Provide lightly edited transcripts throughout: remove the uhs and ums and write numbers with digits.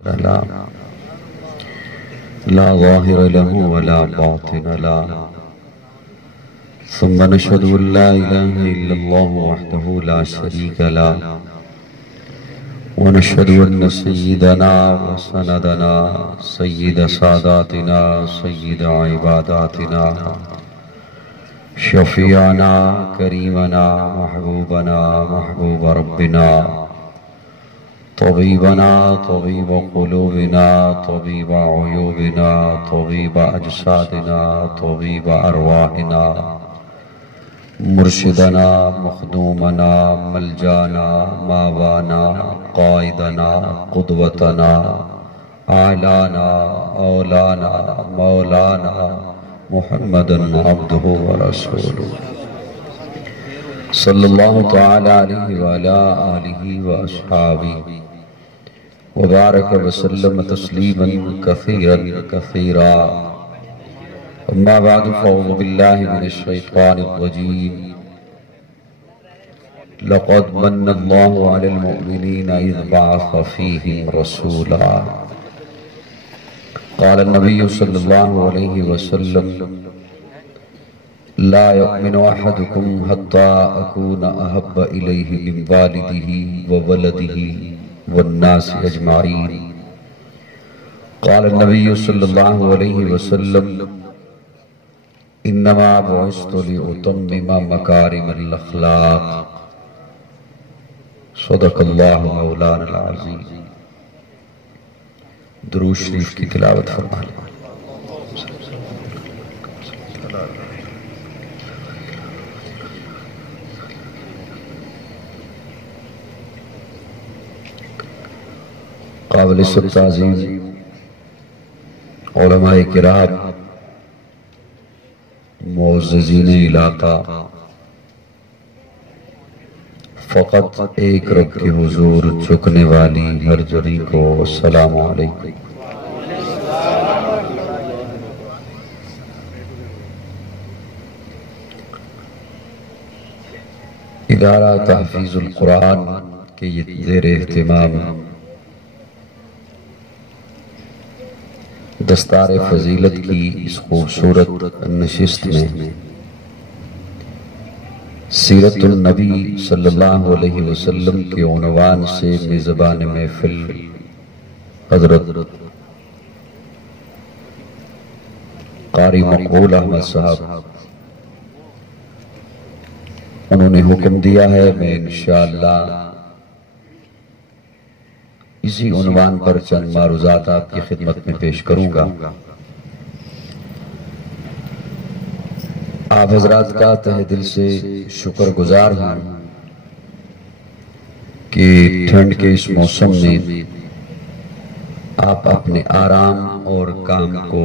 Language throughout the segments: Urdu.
لا ظاهر له ولا باطن له ثم نشهد أن لا إله إلا الله وحده لا شريك له ونشهد أن سيدنا وسندنا سيد ساداتنا سيد عباداتنا شفيعنا كريمنا محبوبنا محبوب ربنا طبيبنا طبيب قلوبنا طبيب عيوبنا طبيب أجسادنا طبيب أرواحنا مرشدنا مخدومنا ملجانا ماوانا قائدنا قدوتنا أعلانا أولانا مولانا محمد عبده ورسوله صلى الله تعالى عليه وعلى آله وأصحابه وبارك وسلم تسليما كثيرا كثيرا أما بعد فأعوذ بالله من الشيطان الرجيم لقد من الله على المؤمنين إذ بعث فيهم رسولا قال النبي صلى الله عليه وسلم لا يؤمن أحدكم حتى أكون أحب إليه من والده وولده والناس أجمعين قال النبي صلى الله عليه وسلم إنما بعثت لأتمم مكارم الأخلاق صدق الله مولانا العظيم درود شریف کی تلاوت فرما لیں قابل تعظیم علماء کرام معززین علاقہ فقط ایک رب کے حضور جھکنے والی ہر جری کو السلام علیکم ادارہ تحفیظ القرآن کے یہ زیر اہتمام دستار فضیلت کی اس خوبصورت نشست میں سیرت النبی صلی اللہ علیہ وسلم کے عنوان سے میزبان محفل حضرت قاری مقبول احمد صاحب انہوں نے حکم دیا ہے میں انشاءاللہ اسی عنوان پر چند معروضات آپ کی خدمت میں پیش کروں گا آپ حضرات کا تہ دل سے شکر گزار ہوں کہ ٹھنڈ کے اس موسم میں آپ اپنے آرام اور کام کو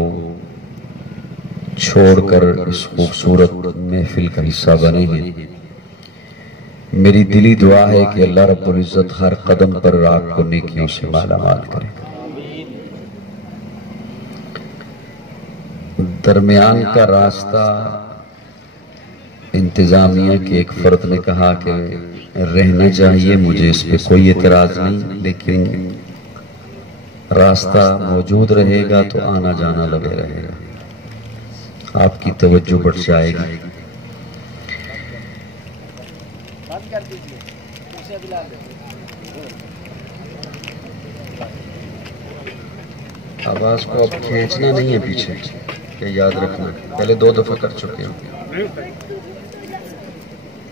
چھوڑ کر اس خوبصورت محفل کا حصہ بنے ہیں میری دلی دعا ہے کہ اللہ رب العزت ہر قدم پر آپ کو نیکیوں سے مالا مال کرے درمیان کا راستہ انتظامیہ کے ایک فرد نے کہا کہ رہنا چاہیے مجھے اس پہ کوئی اعتراض نہیں لیکن راستہ موجود رہے گا تو آنا جانا لگے رہے گا آپ کی توجہ بڑھ جائے گی آواز کو اب کھینچنا نہیں ہے پیچھے کہ یاد رکھنا پہلے 2 دفعہ کر چکے ہوں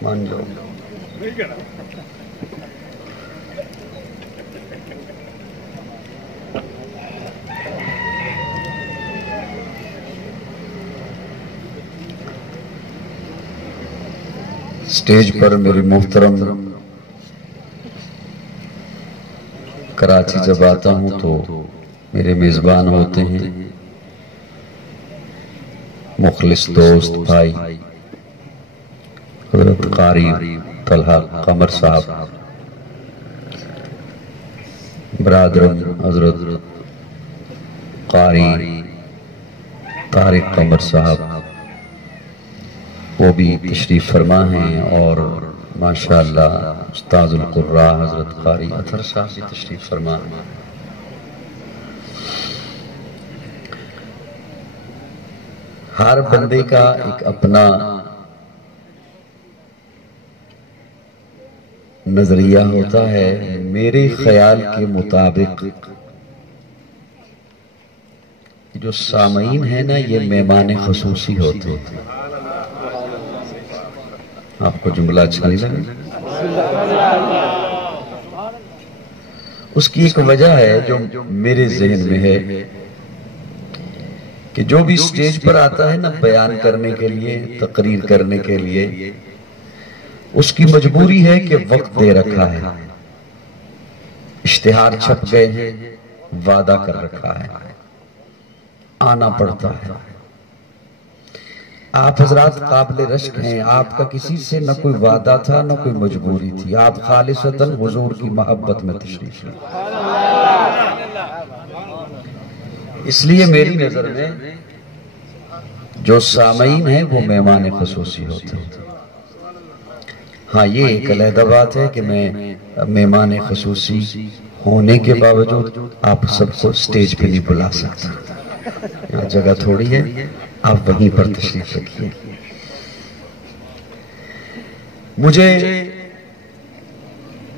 مان جاؤ سٹیج پر میری محترم کراچی جب آتا ہوں تو میرے میزبان ہوتے ہیں مخلص دوست بھائی حضرت قاری طلحہ قمر صاحب برادرم حضرت قاری طارق قمر صاحب وہ بھی تشریف فرما ہیں اور ماشاءاللہ استاذ القراء حضرت قاری اطہر صاحب بھی تشریف فرما ہیں ہر بندے کا ایک اپنا نظریہ ہوتا ہے. میرے خیال کے مطابق جو سامعین ہیں نا یہ مہمان خصوصی ہوتے ہیں. آپ کو جملہ اچھا نہیں لگا؟ اس کی ایک وجہ ہے جو میرے ذہن میں ہے کہ جو بھی سٹیج پر آتا ہے نا بیان کرنے کے لیے، تقریر کرنے کے لیے، اس کی مجبوری ہے کہ وقت دے رکھا ہے، اشتہار چھپ گئے ہیں، وعدہ کر رکھا ہے، آنا پڑتا ہے. آپ حضرات قابل رشک ہیں. آپ کا کسی سے نہ کوئی وعدہ تھا نہ کوئی مجبوری تھی. آپ خالصتاً حضور کی محبت میں تشریف لائے. اس لیے میری نظر میں جو سامعین ہیں وہ مہمان خصوصی ہوتے ہیں. ہاں یہ ایک علیحدہ بات ہے کہ میں مہمان خصوصی ہونے کے باوجود آپ سب کو سٹیج پہ نہیں بلا سکتا. یہاں جگہ تھوڑی ہے، آپ وہیں پر تشریف رکھیے. مجھے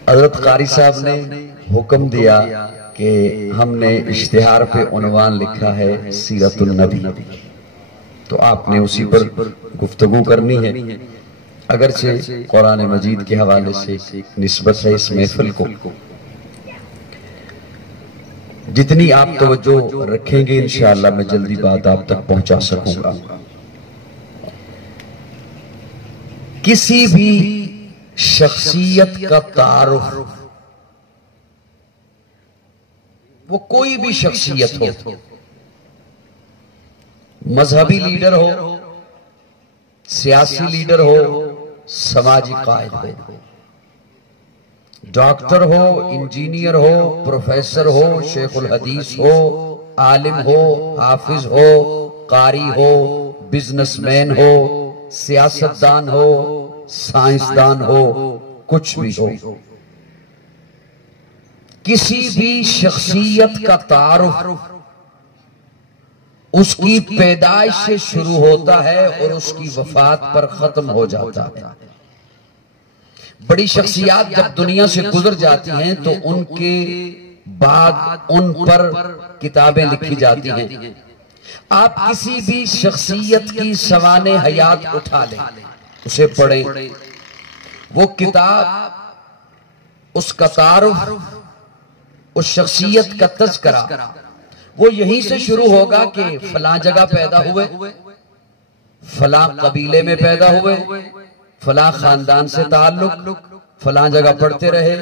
حضرت قاری صاحب نے حکم دیا کہ ہم نے اشتہار پہ عنوان لکھا ہے سیرت النبی، تو آپ نے اسی پر گفتگو کرنی ہے. اگرچہ قرآن مجید کے حوالے سے نسبت ہے اس محفل کو، جتنی آپ توجہ رکھیں گے انشاءاللہ میں جلدی بات آپ تک پہنچا سکوں گا. کسی بھی شخصیت کا تعارف، وہ کوئی بھی شخصیت ہو، مذہبی لیڈر ہو، سیاسی لیڈر ہو، سماجی قائد ہو، ڈاکٹر ہو، انجینئر ہو، پروفیسر ہو، شیخ الحدیث ہو، عالم ہو، حافظ ہو، قاری ہو، بزنس مین ہو، سیاستدان ہو، سائنسدان ہو، کچھ بھی ہو، کسی بھی شخصیت کا تعارف اس کی پیدائش سے شروع ہوتا ہے اور اس کی وفات پر ختم ہو جاتا ہے. بڑی شخصیات جب دنیا سے گزر جاتی ہیں تو ان کے بعد ان پر کتابیں لکھی جاتی ہیں. آپ کسی بھی شخصیت کی سوانح حیات اٹھا لیں، اسے پڑھیں، وہ کتاب، اس کا تعارف، اس شخصیت کا تذکرہ وہ یہیں سے شروع ہوگا کہ فلاں جگہ پیدا ہوئے، فلاں قبیلے میں پیدا ہوئے، فلاں خاندان سے تعلق، فلاں جگہ پڑھتے رہے،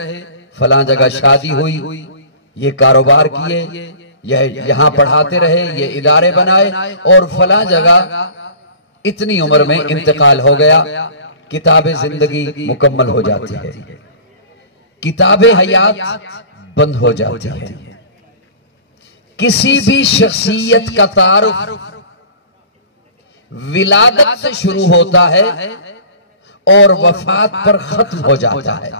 فلاں جگہ شادی ہوئی، یہ کاروبار کیے، یہاں پڑھاتے رہے، یہ ادارے بنائے، اور فلاں جگہ اتنی عمر میں انتقال ہو گیا. کتاب زندگی مکمل ہو جاتی ہے، کتاب حیات بند ہو جاتی ہے. کسی بھی شخصیت کا تعارف ولادت سے شروع ہوتا ہے اور وفات پر ختم ہو جاتا ہے.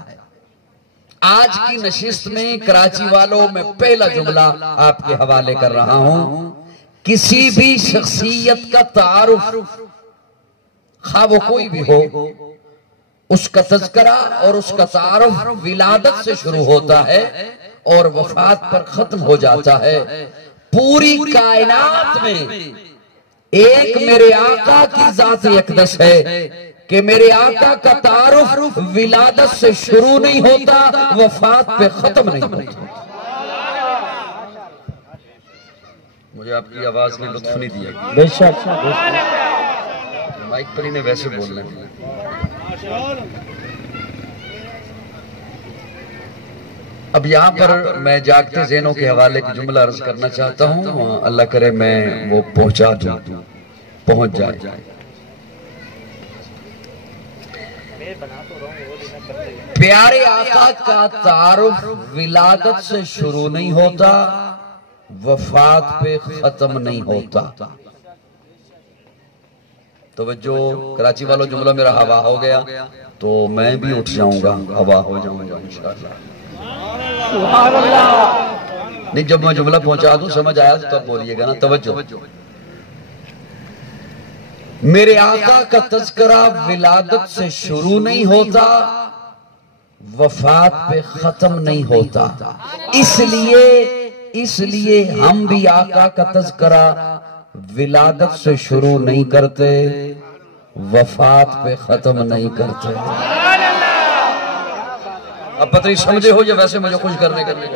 آج کی نشست میں کراچی والوں میں پہلا جملہ آپ کے حوالے کر رہا ہوں. کسی بھی شخصیت کا تعارف، خواہ وہ کوئی بھی ہو، اس کا تذکرہ اور اس کا تعارف ولادت سے شروع ہوتا ہے اور وفات پر ختم ہو جاتا ہے. پوری کائنات میں ایک میرے آقا کی ذات اقدس ہے کہ میرے آقا کا تعارف ولادت سے شروع نہیں ہوتا، وفات پہ ختم نہیں ہوتا. مجھے آپ کی آواز نے لطف نہیں دیا. بے شک مائک پر ہی نے ویسے بولنا ہے. اب یہاں پر میں جاگتے ذہنوں کے حوالے کی جملہ عرض کرنا چاہتا ہوں. اللہ کرے میں وہ پہنچ جائے. پیارے آقا کا تعارف ولادت سے شروع نہیں ہوتا، وفات پہ ختم نہیں ہوتا. توجہ کراچی والوں، جملہ میرا ہوا ہو گیا تو میں بھی اٹھ جاؤں گا، ہوا ہو جاؤں گا انشاءاللہ. نہیں، جب میں جملہ پہنچا دوں سمجھ آیا تو تب بولیے گا نا. توجہ. میرے آقا کا تذکرہ ولادت سے شروع نہیں ہوتا، وفات پہ ختم نہیں ہوتا۔ اس لیے ہم بھی آقا کا تذکرہ ولادت سے شروع نہیں کرتے، وفات پہ ختم نہیں کرتے۔ اب پتہ نہیں سمجھے ہو یا ویسے مجھے خوش کرنے کے لیے؟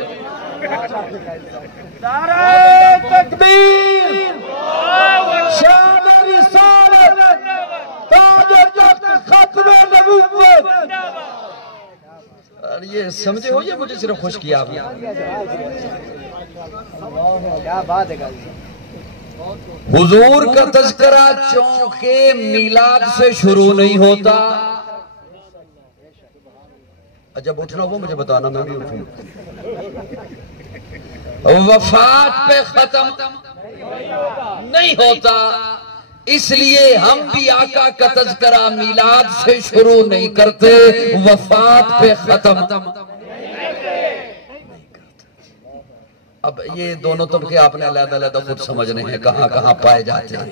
نعرہ تکبیر، شان رسالت، تاج و تخت، ختم نبوت۔ یہ سمجھے ہو یا مجھے صرف خوش کیا آپ نے؟ کیا بات ہے حضور کا تذکرہ چونکہ میلاد سے شروع نہیں ہوتا۔ جب اٹھنا ہو مجھے بتانا، میں بھی اٹھوں۔ وفات پہ ختم نہیں ہوتا، اس لیے ہم بھی آقا کا تذکرہ میلاد سے شروع نہیں کرتے، وفات پہ ختم۔ اب یہ دونوں طبقے آپ نے علیحدہ علیحدہ خود سمجھنے ہیں کہاں کہاں پائے جاتے ہیں۔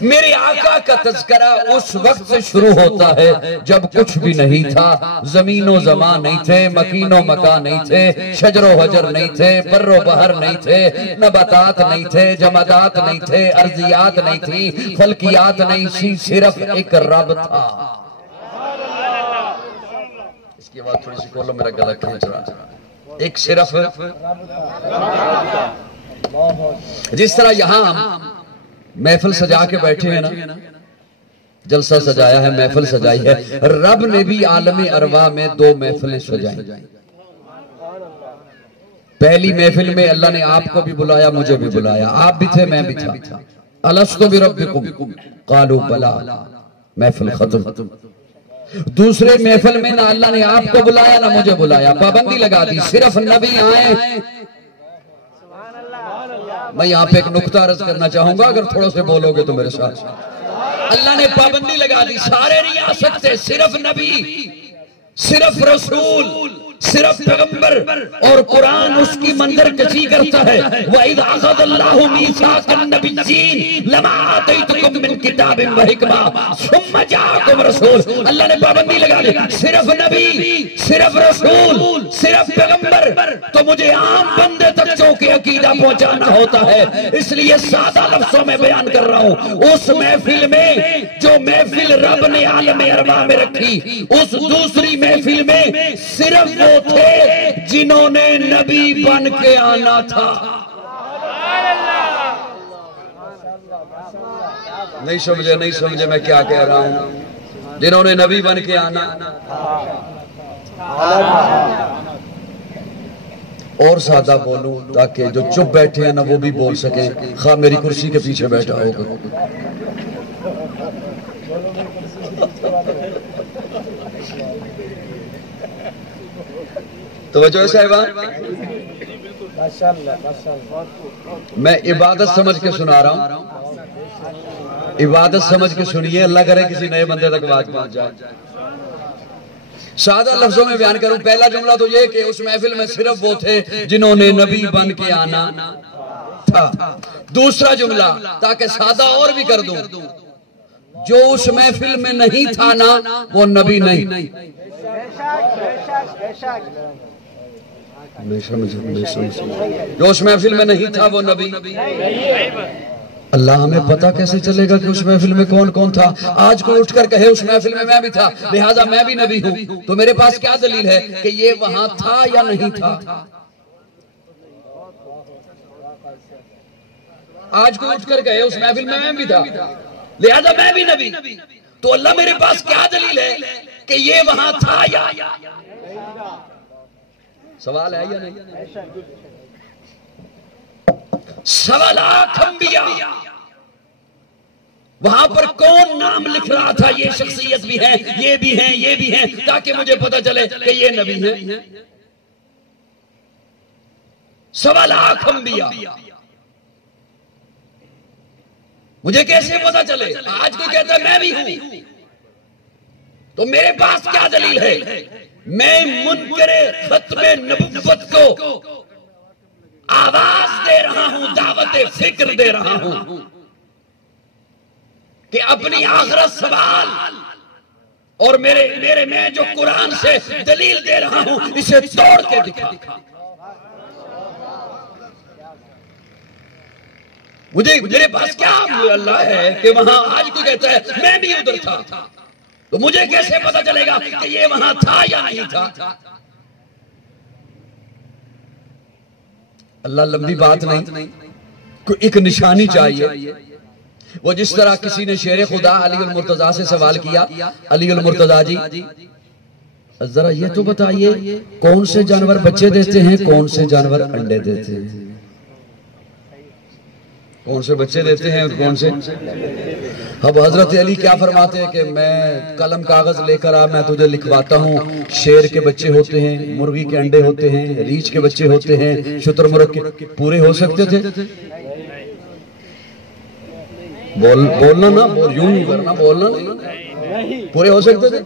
میرے آقا کا تذکرہ اس وقت سے شروع ہوتا ہے جب کچھ بھی نہیں تھا، زمین و زمان نہیں تھے، مکین و مکان نہیں تھے، شجر و حجر نہیں تھے، بر و بحر نہیں تھے، نباتات نہیں تھے، جمادات نہیں تھے، ارضیات نہیں تھی، فلکیات نہیں تھی، صرف ایک رب تھا۔ اس کے بعد تھوڑی سی کولو میرا گلہ کھینچ رہا، ایک صرف جس طرح یہاں محفل سجا کے بیٹھے ہیں نا، جلسہ سجایا ہے، محفل سجائی ہے، رب نے بھی عالم ارواح میں 2 محفلیں سجائیں۔ پہلی محفل میں اللہ نے آپ کو بھی بلایا، مجھے بھی بلایا، آپ بھی تھے، میں بھی تھا۔ الست بربکم قالوا بلا، محفل ختم۔ دوسرے محفل میں نہ اللہ نے آپ کو بلایا نہ مجھے بلایا، پابندی لگا دی، صرف نبی آئے۔ میں یہاں پہ ایک نکتہ عرض کرنا چاہوں گا، اگر تھوڑا سے بولو گے تو میرے ساتھ۔ اللہ نے پابندی لگا دی، سارے نہیں آ سکتے، صرف نبی، صرف رسول، صرف پیغمبر، اور قرآن اس کی منظر کشی کرتا ہے۔ وَإِذْ أَخَذَ اللَّهُ مِيثَاقَ النَّبِيِّينَ لَمَا آتَيْتُكُم مِّن كِتَابٍ وَحِكْمَةٍ ثُمَّ جَاءَكُمْ رَسُولٌ۔ اللہ نے پابندی لگا دی، صرف نبی، صرف رسول، صرف پیغمبر۔ تو مجھے عام بندے تک چونکہ عقیدہ پہنچانا ہوتا ہے، اس لیے سادہ لفظوں میں بیان کر رہا ہوں۔ اس محفل میں جو محفل رب نے عالم ارواح میں رکھی، اس دوسری محفل میں صرف وہ تھے جنہوں نے نبی بن کے آنا تھا۔ نہیں سمجھے میں کیا کہہ رہا ہوں؟ جنہوں نے نبی بن کے آنا۔ اور سادہ بولوں تاکہ جو چپ بیٹھے ہیں نا وہ بھی بول سکیں، خواہ میری کرسی کے پیچھے بیٹھا ہوگا۔ توجہ صاحبان، میں عبادت سمجھ کے سنا رہا ہوں، عبادت سمجھ کے سنیے، اللہ کرے کسی نئے بندے تک بات پہنچ جائے۔ سادہ لفظوں میں بیان کروں، پہلا جملہ تو یہ کہ اس محفل میں صرف وہ تھے جنہوں نے نبی بن کے آنا تھا۔ دوسرا جملہ تاکہ سادہ اور بھی کر دوں، جو اس محفل میں نہیں تھا نا وہ نبی نہیں۔ جو اس محفل میں نہیں تھا وہ نبی۔ اللہ ہمیں پتا کیسے چلے گا کہ اس محفل میں کون کون تھا؟ آج کوئی اٹھ کر کہے اس محفل میں میں بھی تھا لہٰذا میں بھی نبی ہوں، تو میرے پاس کیا دلیل ہے کہ یہ وہاں تھا یا نہیں تھا؟ آج کوئی اٹھ کر کہے اس محفل میں میں بھی تھا لہٰذا میں بھی نبی، تو اللہ میرے پاس کیا دلیل ہے کہ یہ وہاں تھا یا؟ سوال ہے یا نہیں؟ سوا لاکھ انبیاء، وہاں پر کون نام لکھ رہا تھا؟ یہ شخصیت بھی ہے، یہ بھی ہیں، یہ بھی ہیں، تاکہ مجھے پتا چلے کہ یہ نبی ہیں۔ سوا لاکھ انبیاء، مجھے کیسے پتا چلے؟ آج کوئی کہتا ہے میں بھی ہوں، تو میرے پاس کیا دلیل ہے؟ میں منکر ختم نبوت کو آواز دے رہا ہوں، دعوت فکر دے رہا ہوں۔ کہ اپنی آخرت سوال اور میرے میں جو قرآن سے دلیل دے رہا ہوں اسے توڑ کے دکھا. میرے پاس کیا اللہ ہے کہ وہاں آج کو کہتا ہے میں بھی ادھر تھا تو مجھے کیسے پتا چلے گا کہ یہ وہاں تھا یا نہیں تھا؟ اللہ لمبی بات نہیں، ایک نشانی چاہیے. وہ جس طرح کسی نے شیر خدا علی المرتضیٰ سے سوال کیا، علی المرتضیٰ جی ذرا یہ تو بتائیے کون سے جانور بچے دیتے ہیں، کون سے جانور انڈے دیتے ہیں؟ کون سے بچے دیتے ہیں اور کون سے؟ اب حضرت علی کیا فرماتے ہیں کہ میں قلم کاغذ لے کر میں تجھے لکھواتا ہوں، شیر کے بچے ہوتے ہیں، مرغی کے انڈے ہوتے ہیں، ریچھ کے بچے ہوتے ہیں، شتر مرغ کے. پورے ہو سکتے تھے؟ بولنا نا، یوں کرنا، بولنا نہیں. پورے ہو سکتے تھے؟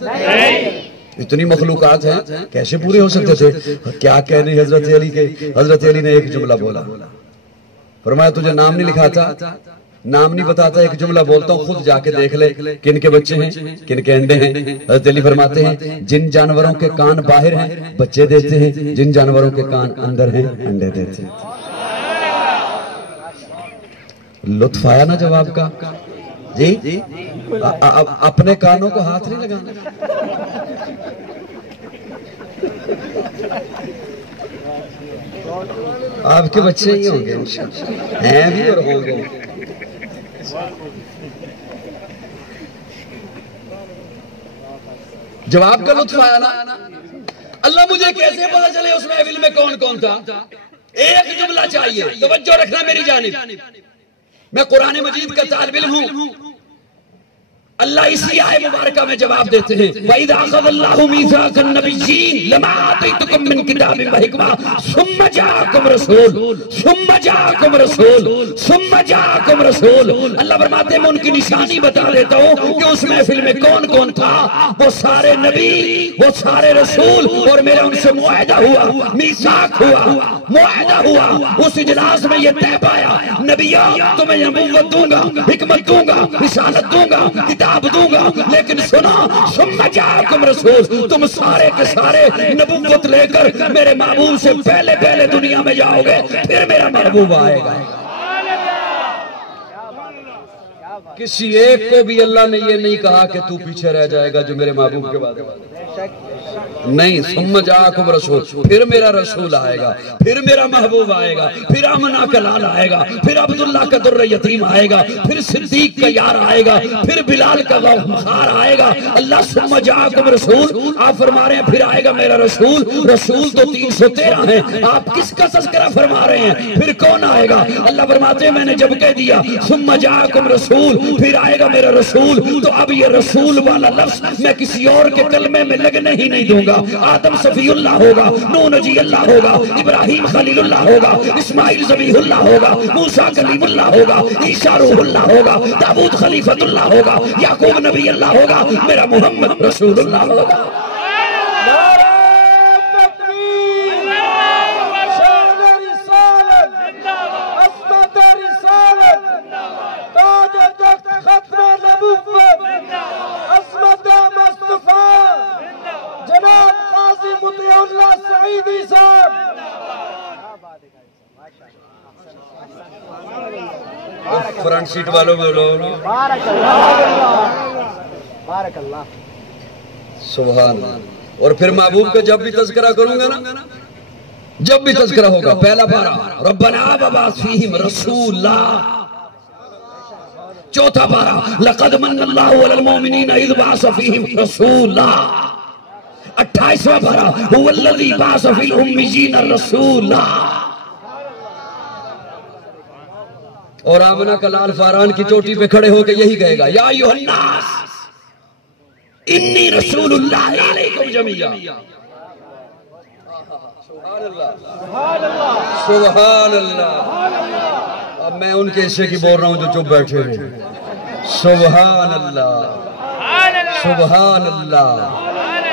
اتنی مخلوقات ہیں کیسے پورے ہو سکتے تھے؟ کیا کہنے حضرت علی کے. حضرت علی نے ایک جملہ بولا، فرمایا تجھے نام نہیں لکھاتا، نام نہیں بتاتا، ایک جملہ بولتا ہوں خود جا کے دیکھ لے کن کے بچے ہیں کن کے انڈے ہیں. حضرت علی فرماتے ہیں جن جانوروں کے کان باہر ہیں بچے دیتے ہیں، جن جانوروں کے کان اندر ہیں انڈے دیتے ہیں. لطف آیا نا جواب کا؟ جی اپنے کانوں کو ہاتھ نہیں لگانا. آپ کے بچے ہی ہوں گے ہیں بھی اور ہوں گے. جواب کا لطف آیا نا؟ اللہ مجھے کیسے پتا چلے اس محفل میں کون کون تھا؟ ایک جملہ چاہیے، توجہ رکھنا میری جانب. میں قرآن مجید کا طالب علم ہوں. اللہ اسی آیے مبارکہ میں جواب دیتے ہیں وَإِذَا أَخَذَ اللَّهُ مِيثَاقَ النَّبِيِّينَ لَمَا آتَيْتُكُم مِّن كِتَابٍ وَحِكْمَةٍ ثُمَّ جَاءَكُمْ رَسُولٌ. اللہ فرماتے ہیں میں ان کی نشانی بتا دیتا ہوں کہ اس محفل میں کون کون تھا. وہ سارے نبی، وہ سارے رسول، اور میرا ان سے معاہدہ ہوا، میثاق ہوا، معاہدہ ہوا. اس اجلاس میں یہ طے پایا نبیوں تمہیں نبوت دوں گا، حکمت دوں گا، رسالت دوں گا، کتاب دوں گا، لیکن سنا ثم جاءکم رسول، تم سارے کے سارے نبوت لے کر میرے محبوب سے پہلے دنیا میں جاؤ گے، پھر میرا محبوب آئے گا. کسی ایک کو بھی اللہ نے یہ نہیں کہا کہ تو پیچھے رہ جائے گا جو میرے محبوب کے بعد نہیں. ثم جاءکم رسول، پھر میرا رسول آئے گا، پھر میرا محبوب آئے گا، پھر آمنہ کا لال آئے گا، پھر عبداللہ کا در یتیم آئے گا، پھر صدیق کا یار آئے گا، پھر بلال کا غمخوار آئے گا. اللہ ثم جاءکم رسول، آپ فرما رہے ہیں پھر آئے گا میرا رسول. رسول تو 313 ہیں، آپ کس کا تذکرہ فرما رہے ہیں؟ پھر کون آئے گا؟ اللہ فرماتے ہیں میں نے جب کہہ دیا ثم جاءکم رسول، پھر آئے گا میرا رسول، تو اب یہ رسول والا لفظ میں کسی اور کے کلمے میں لگنے ہی نہیں دوں گا. آدم صفی اللہ ہوگا، نوح نجی اللہ ہوگا، ابراہیم خلیل اللہ ہوگا، اسماعیل ذبیح اللہ ہوگا، موسیٰ کلیم اللہ ہوگا، عیسیٰ روح اللہ ہوگا، داؤد خلیفۃ اللہ ہوگا، یعقوب نبی اللہ ہوگا، میرا محمد رسول اللہ ہوگا. جناب قاضی مطیع اللہ سعیدی صاحب، فرنٹ سیٹ والوں بولو بارک اللہ. سبحان اللہ. اور پھر محبوب کا جب بھی تذکرہ کروں گا نا، جب بھی تذکرہ ہوگا پہلا پارا ربنا وبعث فیہم رسولا، چوتھا پارا لقد من اللہ علی المؤمنین اذ بعث فیہم رسولا، 28واں پارا هو الذی بعث فی الامیین رسولا. اور آمنہ کا لال فاران کی چوٹی پہ کھڑے ہو کے یہی کہے گا یا ایھا الناس انی رسول اللہ علیکم جمیعا. سبحان اللہ، سبحان اللہ. اب میں ان کے حصے کی بول رہا ہوں جو چپ بیٹھے ہیں. سبحان اللہ، سبحان اللہ.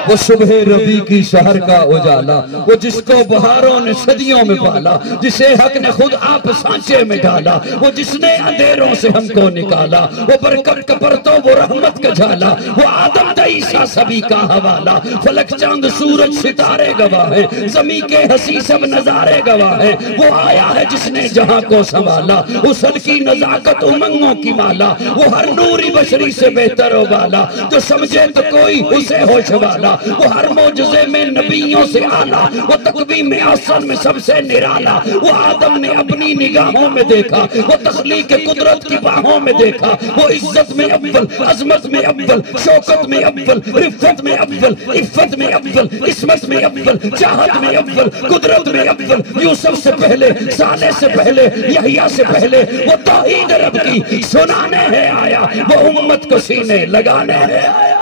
وہ صبح ربی کی شہر کا اجالا، وہ جس کو بہاروں نے صدیوں میں پالا، جسے حق نے خود آپ سانچے میں ڈالا، وہ جس نے اندھیروں سے ہم کو نکالا، وہ برکت کا پرتو، وہ رحمت کا جھالا، وہ آدم تا عیسیٰ سبھی کا حوالہ، فلک چاند سورج ستارے گواہ ہیں، زمین کے ہنسی سب نظارے گواہ ہیں، وہ آیا ہے جس نے جہاں کو سنبھالا، اسد کی نزاکت امنگوں کی مالا، وہ ہر نوری بشری سے بہتر و بالا، جو سمجھے تو کوئی اسے ہوش والا، وہ ہر معجزے میں نبیوں سے آلہ، وہ تقویم آسان میں سب سے نرالا، وہ آدم نے اپنی نگاہوں میں دیکھا، وہ تخلیق قدرت کی باہوں میں دیکھا، وہ عزت میں اول، عظمت میں اول، شوکت میں اول، رفت میں اول، عفت میں اول، عصمت میں اول، چاہت میں اول، قدرت میں اول، یوسف سے پہلے، صالح سے پہلے، یحییٰ سے پہلے، وہ توحید رب کی سنانے ہے آیا، وہ امت کو سینے لگانے ہے آیا،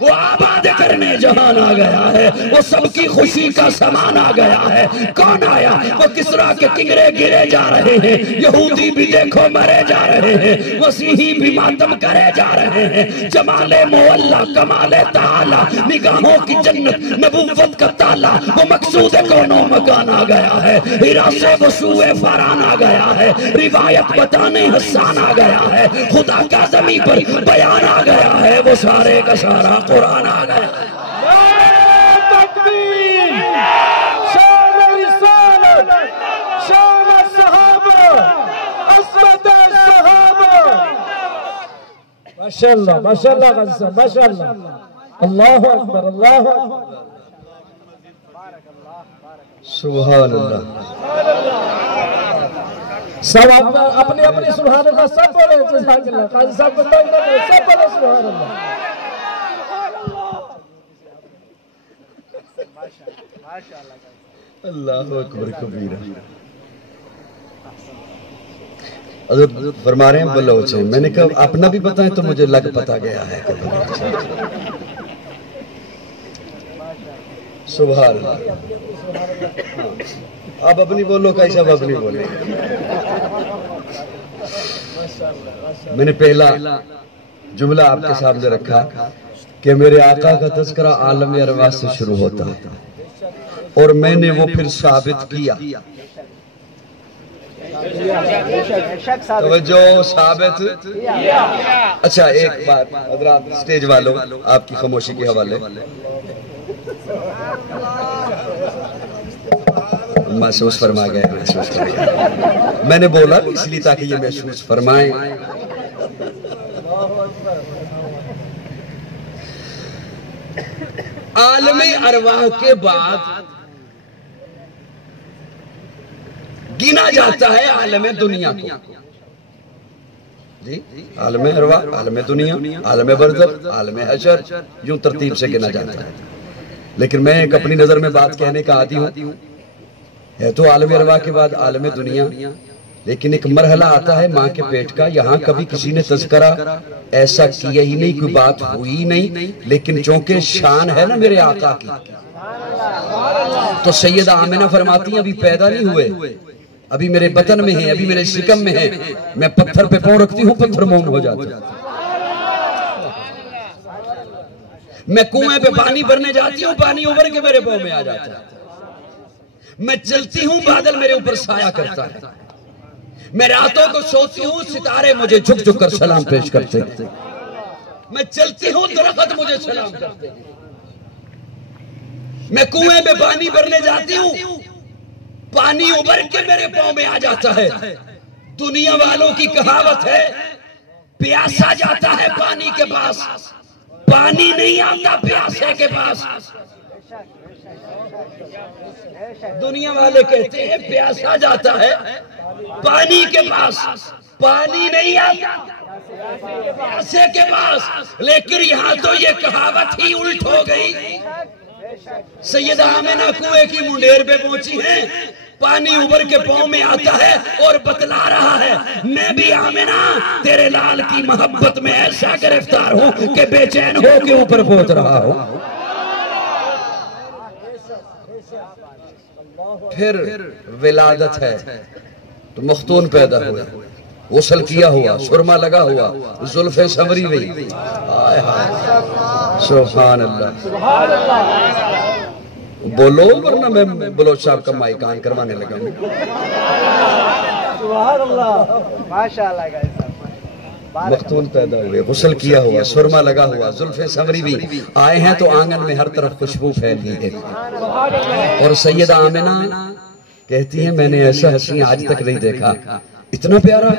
وہ آباد کرنے جہان آ گیا ہے، وہ سب کی خوشی کا سامان آ گیا ہے، کون آیا؟ وہ کسرا کے کنگرے گرے جا رہے ہیں، یہودی بھی دیکھو مرے جا رہے ہیں، مسیحی بھی ماتم کرے جا رہے ہیں، جمال مولا کمال تعالی، نگاہوں کی جنت نبوت کا تالا، وہ مقصود کونوں مکان آ گیا ہے، ہیرا سے وسوع فاران آ گیا ہے، روایت بتانے حسان آ گیا ہے، خدا کا زمین پر بیان آ گیا ہے، وہ سارے کا سارا قرآن آ گیا ہے۔ تکبیر، شان رسالت، شان صحابہ، عظمت صحابہ، ماشاءاللہ ماشاءاللہ غزہ ماشاءاللہ، اللہ اکبر اللہ اکبر، سبحان اللہ۔ سب اپنی اپنی سبحان اللہ سب بولے، جزاک اللہ، قاضی صاحب بتائیں سب بولے سبحان اللہ۔ اللہ اکبر کبیرہ۔ حضرت فرما رہے ہیں بلوچ ہیں، میں نے کہا اپنا بھی بتائیں تو مجھے لگ پتا گیا ہے۔ سبحان اللہ۔ آپ اپنی بولو، کیسا آپ اپنی بولے؟ میں نے پہلا جملہ آپ کے سامنے رکھا کہ میرے آقا کا تذکرہ عالم ارواح سے شروع ہوتا ہے، اور میں نے وہ پھر ثابت کیا۔ توجہ، ثابت۔ اچھا ایک بات حضرات سٹیج والوں، آپ کی خاموشی کے حوالے، محسوس فرما گئے، محسوس فرما گئے۔ میں نے بولا اس لیے تاکہ یہ محسوس فرمائیں۔ عالم ارواح کے بعد گنا جاتا ہے عالم دنیا کو۔ جی، عالم ارواح، عالم دنیا، عالم برزخ، عالم حشر، یوں ترتیب سے گنا جاتا ہے۔ لیکن میں ایک اپنی نظر میں بات کہنے کا عادی ہوں، ہے تو عالم ارواح کے بعد عالم دنیا، لیکن ایک مرحلہ آتا ہے ماں کے پیٹ کا، یہاں کبھی کسی نے تذکرہ ایسا کیا ہی نہیں، کوئی بات ہوئی نہیں، لیکن چونکہ شان ہے نا میرے آقا کی، تو سیدہ آمنہ فرماتی ہیں ابھی پیدا نہیں ہوئے، ابھی میرے بطن میں ہیں، ابھی میرے شکم میں ہیں، میں پتھر پہ پاؤں رکھتی ہوں، پتھر موم ہو جاتا ہے، میں کنویں پہ پانی بھرنے جاتی ہوں، پانی ابھر کے میرے پاؤں میں آ جاتا ہے، میں چلتی ہوں بادل میرے اوپر سایہ کرتا ہے، میں راتوں کو سوتی ہوں ستارے مجھے جھک جھک کر سلام پیش کرتے ہیں، میں چلتی ہوں درخت مجھے سلام کرتے ہیں، میں کنویں پہ پانی بھرنے جاتی ہوں، پانی ابھر کے میرے پاؤں میں آ جاتا ہے۔ دنیا والوں کی کہاوت ہے پیاسا جاتا ہے پانی کے پاس، پانی نہیں آتا پیاسے کے پاس۔ دنیا والے کہتے ہیں پیاسا جاتا ہے پانی کے پاس، پانی نہیں آتا پیاسے کے پاس، لیکن یہاں تو یہ کہاوت ہی الٹ ہو گئی۔ سیدہ آمنہ کنویں کی منڈیر پہ پہنچی ہیں، پانی ابھر کے پاؤں میں آتا ہے اور بتلا رہا ہے میں بھی آمنہ تیرے لال کی محبت میں ایسا گرفتار ہوں کہ بے چین ہو کے اوپر پہنچ رہا ہوں۔ پھر ولادت ہے تو مختون پیدا ہوئے، غسل کیا ہوا، سرما لگا ہوا، زلفیں سنوری ہوئی، آئے ہائے سبحان اللہ، بولو ورنہ میں بلوچ صاحب کا مائک آن کروانے لگا ہوں۔ سبحان اللہ، ماشاءاللہ مختون پیدا ہوئے، غسل کیا ہوا، سرما لگا ہوا، زلفیں سنوری ہوئی، آئے ہیں تو آنگن میں ہر طرف خوشبو پھیل گئی ہے۔ اور سیدہ آمنہ کہتی ہیں میں نے ایسا حسین آج تک نہیں دیکھا، اتنا پیارا،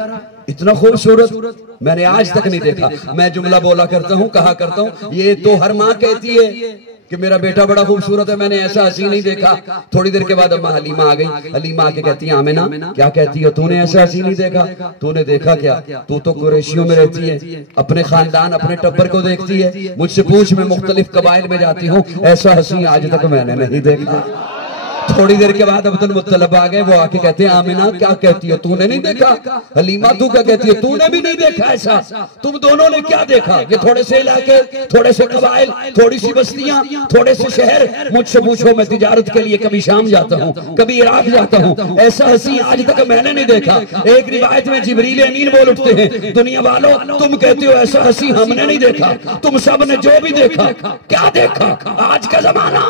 اتنا خوبصورت میں نے آج تک نہیں دیکھا۔ میں جملہ بولا کرتا ہوں، کہا کرتا ہوں، یہ تو ہر ماں کہتی ہے کہ میرا بیٹا بڑا خوبصورت ہے، میں نے ایسا حسین نہیں دیکھا۔ تھوڑی دیر کے بعد اماں حلیمہ آ گئی، حلیمہ آ کے کہتی ہیں آمنہ کیا کہتی ہے، تو نے ایسا حسین نہیں دیکھا؟ تو نے دیکھا کیا؟ تو تو قریشیوں میں رہتی ہے، اپنے خاندان اپنے ٹبر کو دیکھتی ہے، مجھ سے پوچھ میں مختلف قبائل میں جاتی ہوں، ایسا حسین آج تک میں نے نہیں دیکھا۔ تھوڑی دیر کے بعد عبد المطلب آ گئے، وہ آ کے کہتے ہیں آمنہ کیا کہتی ہے، تو نے نہیں دیکھا؟ حلیمہ تو کیا کہتی ہے، تو نے بھی نہیں دیکھا ایسا؟ تم دونوں نے کیا دیکھا؟ یہ تھوڑے سے علاقے، تھوڑے سے قبائل، تھوڑی سی بستیاں، تھوڑے سے شہر، مجھ سے پوچھو میں تجارت کے لیے کبھی شام جاتا ہوں، کبھی عراق جاتا ہوں، ایسا حسین آج تک میں نے نہیں دیکھا۔ ایک روایت میں جبریل امین بول اٹھتے ہیں دنیا والوں تم کہتے ہو ایسا حسین ہم نے نہیں دیکھا، تم سب نے جو بھی دیکھا کیا دیکھا؟ آج کا زمانہ،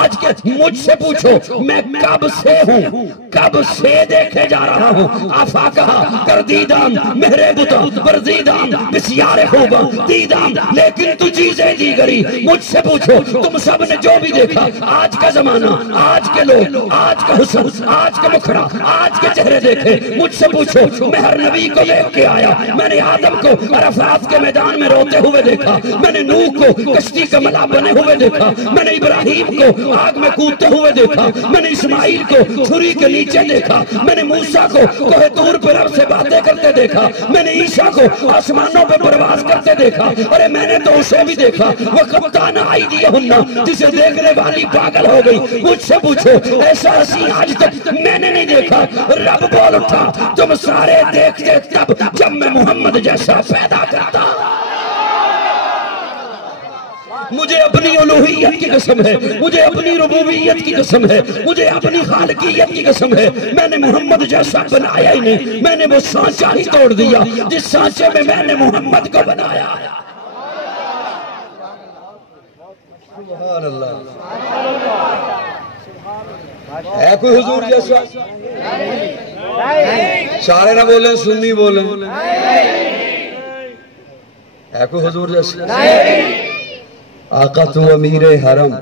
آج کے مجھ سے پوچھو میں کب سے ہوں، کب سے دیکھے جا رہا ہوں، آفاقہ گردیدان مہرے بتا برزیدان بسیار خوبا دیدان لیکن تو چیزیں دیگری۔ مجھ سے پوچھو تم سب نے جو بھی دیکھا، آج کا زمانہ، آج کے لوگ، آج کا حسن، آج کا مکھڑا، آج کے چہرے دیکھے۔ مجھ سے پوچھو میں ہر نبی کو دیکھ کے آیا، میں نے آدم کو عرفات کے میدان میں روتے ہوئے دیکھا، میں نے نوح کو کشتی کا ملا بنے ہوئے دیکھا، میں نے ابراہیم کو آگ میں کودتے ہوئے دیکھا، میں نے اسماعیل کو چھری کے نیچے دیکھا، میں نے موسیٰ کو کوہ طور پر رب سے باتیں کرتے دیکھا، میں نے عیسیٰ کو آسمانوں پہ پرواز کرتے دیکھا، ارے میں نے تو اسے بھی دیکھا وَقَبْتَانَ عَيْدِيَهُنَّ جسے دیکھنے والی پاگل ہو گئی۔ مجھ سے پوچھو ایسا حسین آج تک میں نے نہیں دیکھا۔ رب بول اٹھا تم سارے دیکھتے تب جب میں محمد جیسا پیدا کرتا۔ مجھے اپنی الوہیت کی قسم ہے، مجھے اپنی ربوبیت کی قسم ہے، مجھے اپنی خالقیت کی قسم ہے، میں نے محمد جیسا بنایا ہی نہیں، میں نے وہ سانچہ ہی توڑ دیا جس سانچے میں میں نے محمد کو بنایا۔ سبحان اللہ، ہے کوئی حضور جیسا؟ سارے نہ بولیں، سنی بولیں، ہے کوئی حضور جیسا؟ آقا تو امیر حرم،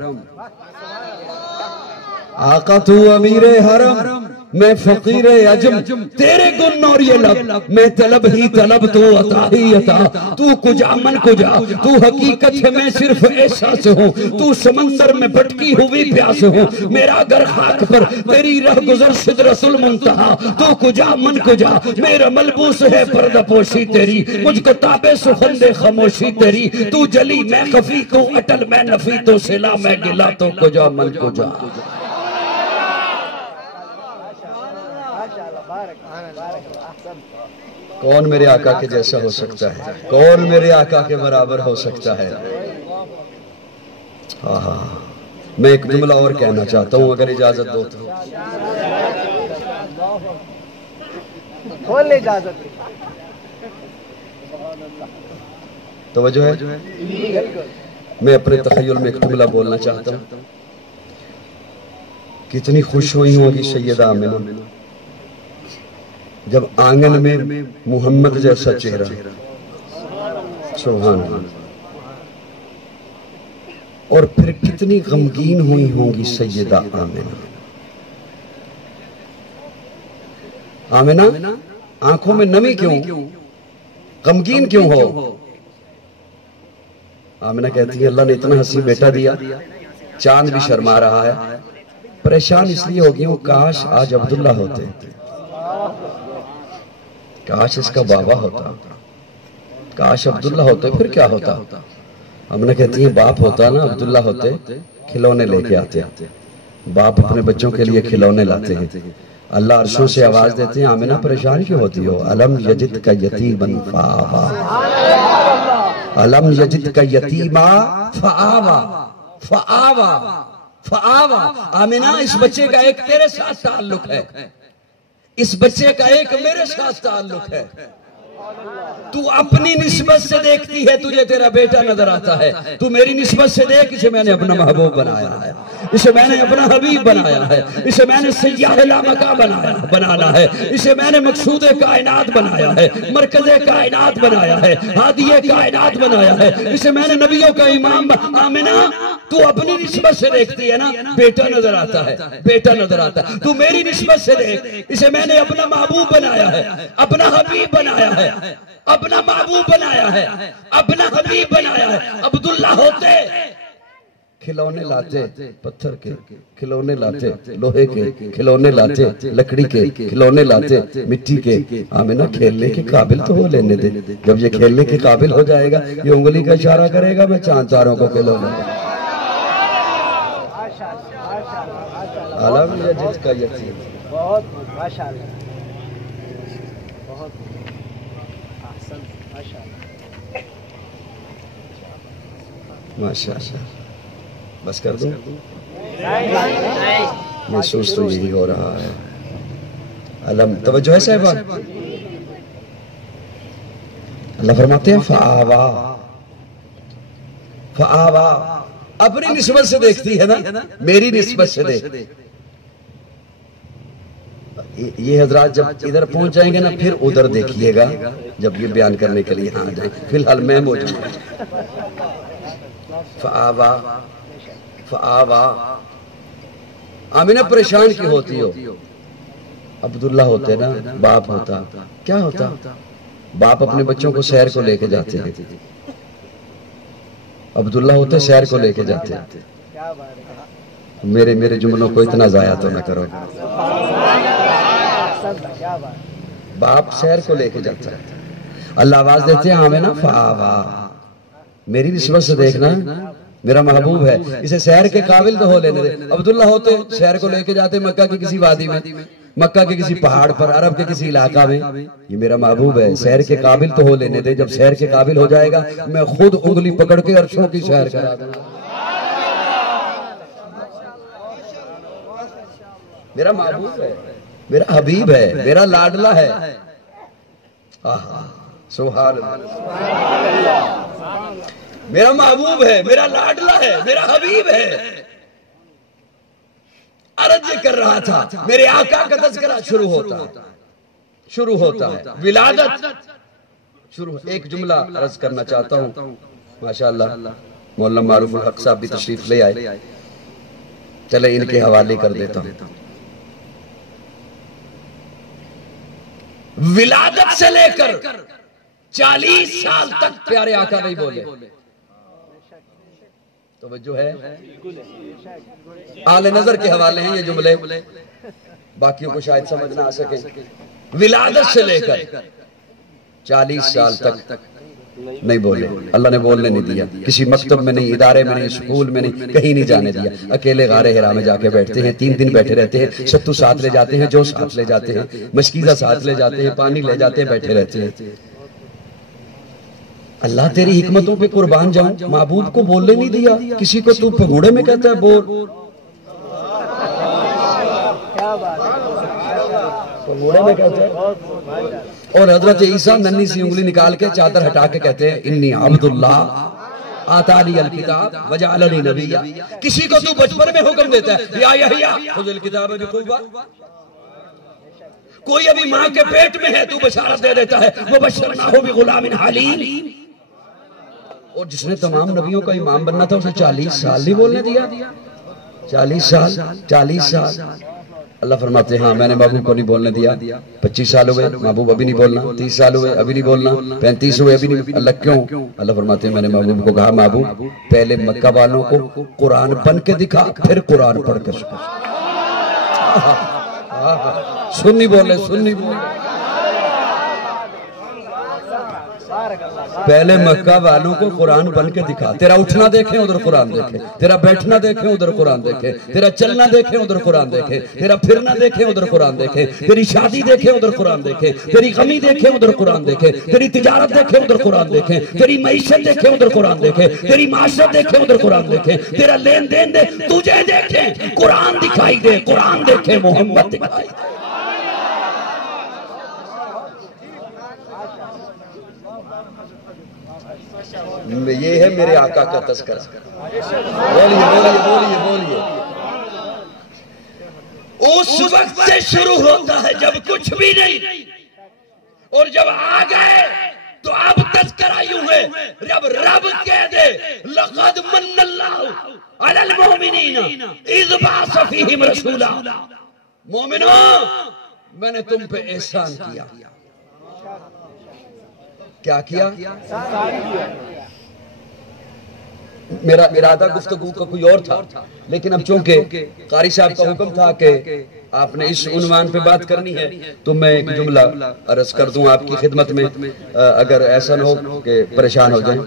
آقا تو امیر حرم، میں فقیر عجم، تیرے گن اور یہ لب، میں طلب ہی طلب تو عطا ہی عطا، تو کجا من کجا، تو حقیقت ہے میں صرف احساس ہوں، تو سمندر میں بھٹکی ہوئی پیاس ہوں، میرا گر خاک پر تیری رہ گزر سدرۃ المنتہا، تو کجا من کجا، میرا ملبوس ہے پردہ پوشی تیری، مجھ کو تابے سخن دے خاموشی تیری، تو جلی میں خفی تو اٹل میں نفی تو صلہ میں گلا تو کجا من کجا۔ کون میرے آقا کے جیسا ہو سکتا ہے؟ کون میرے آقا کے برابر ہو سکتا ہے؟ میں ایک جملہ اور کہنا چاہتا ہوں اگر اجازت دو تو۔ کھول اجازت، توجہ ہے؟ میں اپنے تخیل میں ایک جملہ بولنا چاہتا ہوں۔ کتنی خوش ہوئی ہوگی سیدہ آمنہ جب آنگن میں محمد جیسا چہرہ، سبحان اللہ، اور پھر کتنی غمگین ہوئی ہوں گی سیدہ آمنہ۔ آمنہ آنکھوں میں نمی کیوں، غمگین کیوں ہو؟ آمنہ کہتی ہے اللہ نے اتنا حسین بیٹا دیا، چاند بھی شرما رہا ہے، پریشان اس لیے ہو گئی ہوں کاش آج عبداللہ ہوتے، کاش اس کا بابا ہوتا، کاش عبداللہ ہوتے پھر کیا ہوتا؟ آمنہ کہتی ہیں باپ ہوتا نا عبداللہ ہوتے کھلونے لے کے آتے، باپ اپنے بچوں کے لیے کھلونے لاتے ہیں، اللہ عرشوں سے آواز دیتے ہیں آمنہ پریشان کیوں ہوتی ہو؟ علم یجد کا یتیماً فآوا، علم یجد کا یتیماً فآوا، فآوا، فآوا۔ آمنہ اس بچے کا ایک تیرے ساتھ تعلق ہے، اس بچے کا ایک میرے ساتھ تعلق ہے. تو اپنی نسبت سے دیکھتی ہے تجھے تیرا بیٹا نظر آتا ہے. تو میری نسبت سے دیکھ اسے میں نے اپنا محبوب بنایا ہے, اسے میں نے اپنا حبیب بنایا ہے, اسے میں نے سیاح لامکہ بنانا ہے, اسے میں نے مقصود کائنات بنایا ہے, مرکز کائنات بنایا ہے, ہادی کائنات بنایا ہے, اسے میں نے نبیوں کا امام. آمنہ تو اپنی نسبت سے دیکھتی ہے نا, بیٹا نظر آتا ہے, بیٹا نظر آتا ہے. تو میری نسبت سے دیکھ, اسے میں نے اپنا محبوب بنایا ہے, اپنا حبیب بنایا ہے, اپنا محبوب بنایا ہے, اپنا حبیب بنایا ہے. عبداللہ ہوتے کھلونے لاتے, پتھر کے کھلونے لاتے, لوہے کے کھلونے لاتے, لکڑی کے کھلونے لاتے, مٹی کے. آمنہ کھیلنے کے قابل تو ہو لینے دے. جب یہ کھیلنے کے قابل ہو جائے گا, یہ انگلی کا اشارہ کرے گا, میں چاند تاروں کو کھلو لوں گا. عالم یجد کا یتیم. بہت ماشاءاللہ, بہت احسن, ماشاءاللہ, ماشاءاللہ. بس کر دوں, محسوس تو یہی ہو رہا ہے. علم توجہ ہے صاحبہ. اللہ فرماتے ہیں فآوا, فآوا اپنی نسبت سے دیکھتی ہے نا, میری نسبت سے دیکھ. یہ حضرات جب ادھر پہنچ جائیں گے نا, پھر ادھر دیکھیے گا جب یہ بیان کرنے کے لیے آ جائیں. فی الحال میں موجود ہوں. فآوا, فآوا. آمنہ پریشان کی ہوتی ہو. عبداللہ ہوتے نا, باپ ہوتا, کیا ہوتا؟ باپ اپنے بچوں کو سیر کو لے کے جاتے ہیں. عبداللہ ہوتے سیر کو لے کے جاتے ہیں. میرے جملوں کو اتنا ضائع تو نہ کرو. باپ سیر کو لے کے جاتا ہے. اللہ آواز دیتے ہیں آمنہ فآوا, میری نسبت سے دیکھنا, میرا محبوب ہے, اسے سیر کے قابل تو ہو لینے دے. عبداللہ ہوتے سیر کو لے کے جاتے مکہ کی کسی وادی میں, مکہ کے کسی پہاڑ پر, عرب کے کسی علاقہ میں. یہ میرا محبوب ہے, سیر کے قابل تو ہو لینے دے. جب سیر کے قابل ہو جائے گا, میں خود انگلی پکڑ کے عرشوں کی سیر کرا دوں گا. میرا محبوب ہے, میرا حبیب ہے, میرا لاڈلہ ہے. سبحان اللہ. میرا محبوب ہے, میرا لاڈلہ ہے, میرا حبیب ہے. عرض کر رہا تھا, میرے آقا کا تذکرہ شروع ہوتا ہے. ولادت شروع. ایک جملہ عرض کرنا چاہتا ہوں. ماشاءاللہ مولانا معروف الحق صاحب بھی تشریف لے آئے, چلے ان کے حوالے کر دیتا ہوں. ولادت سے لے کر 40 سال تک پیارے آقا نہیں بولے. توجہ ہے, آل نظر کے حوالے ہیں یہ جملے, باقیوں کو شاید سمجھ نہ آ سکے. ولادت سے لے کر 40 سال تک نہیں بولے. اللہ نے بولنے نہیں دیا. کسی مکتب میں نہیں, ادارے میں نہیں, اسکول میں نہیں, کہیں نہیں جانے دیا. اکیلے غار ہرا میں جا کے بیٹھتے ہیں, 3 دن بیٹھے رہتے ہیں. ستو ساتھ لے جاتے ہیں, جو ساتھ لے جاتے ہیں, مشکیزہ ساتھ لے جاتے ہیں, پانی لے جاتے ہیں, بیٹھے رہتے ہیں. اللہ تیری حکمتوں پہ قربان جاؤں, محبوب کو بولنے نہیں دیا. کسی کو تو پھگوڑے میں کہتا ہے بول, پھگوڑے میں کہتا ہے. اور حضرت عیسیٰ ننھی سی انگلی نکال کے چادر ہٹا کے کہتے ہیں انی عبداللہ آتانی الکتاب وجعلنی نبیا. کسی کو تو بچپن میں حکم دیتا ہے یا یحییٰ خذ الکتاب بقوہ. کوئی ابھی ماں کے پیٹ میں ہے, تو بشارت دے دیتا ہے وبشرناہ بغلام حلیم. اور جس نے تمام نبیوں کا امام بننا تھا, اسے 40 سال نہیں بولنے دیا. 40 سال. اللہ فرماتے ہیں ہاں میں نے محبوب کو نہیں بولنے دیا. 25 سال ہوئے, محبوب ابھی نہیں بولنا. 30 سال ہوئے, ابھی نہیں بولنا. 35 ہوئے, ابھی نہیں. اللہ کیوں؟ اللہ فرماتے ہیں میں نے محبوب کو کہا محبوب پہلے مکہ والوں کو قرآن بن کے دکھا, پھر قرآن پڑھ کر سنا. سنی بولے, سنی بولے. پہلے مکہ والوں کو قرآن بن کے دکھا. تیرا اٹھنا دیکھیں ادھر قرآن دیکھیں, تیرا بیٹھنا دیکھیں ادھر قرآن دیکھیں, تیرا چلنا دیکھیں ادھر قرآن دیکھیں, تیرا پھرنا دیکھیں ادھر قرآن دیکھیں, تیری شادی دیکھیں ادھر قرآن دیکھیں, تیری غمی دیکھیں ادھر قرآن دیکھیں, تیری تجارت دیکھیں ادھر قرآن دیکھیں, تیری معیشت دیکھیں ادھر قرآن دیکھیں, تیری معاشرت دیکھیں ادھر قرآن دیکھیں, تیرا لین دین دے تجھے دیکھیں, قرآن دکھائی دے, قرآن دیکھیں, محمد دکھائی دے. یہ ہے میرے آقا کا تذکرہ. بولیے بولیے بولیے بولیے. اس وقت سے شروع ہوتا ہے جب کچھ بھی نہیں، اور جب آ گئے تو اب تذکرہ یوں ہے جب رب کہہ دے لقد من اللہ علی المؤمنین اذ بعث فیہم رسولا. مومنوں میں نے تم پہ احسان کیا. کیا کیا؟ میرا ارادہ گفتگو کا کوئی اور تھا، لیکن اب چونکہ قاری صاحب کا حکم تھا کہ آپ نے اس عنوان پہ بات کرنی ہے تو میں ایک جملہ عرض کر دوں آپ کی خدمت میں، اگر ایسا نہ ہو کہ پریشان ہو جائیں.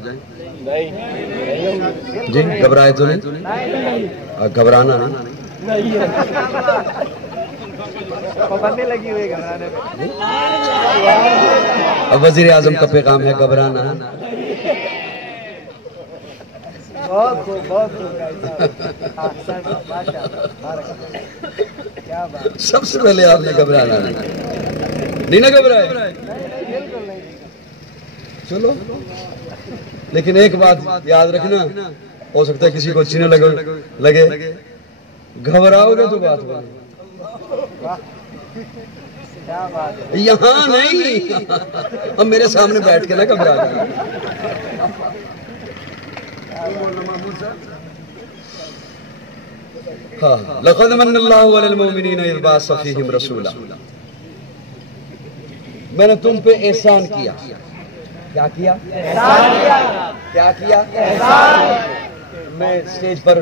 جی گھبرائے تو نہیں؟ گھبرانا نہیں. اب وزیر اعظم کا پیغام ہے گھبرانا. بہت خوب بہت خوب. سب سے پہلے آپ نے گھبرانا نہیں نہ گھبرائے. چلو لیکن ایک بات یاد رکھنا، ہو سکتا ہے کسی کو اچھی نہ لگے، گھبراؤ گے تو بات بنے. یہاں نہیں، اب میرے سامنے بیٹھ کے نہ گھبرا گا. لقد من اللہ علی المؤمنین اذ بعث فیہم رسولا. میں نے تم پہ احسان کیا. کیا کیا؟ کیا کیا؟ میں سٹیج پر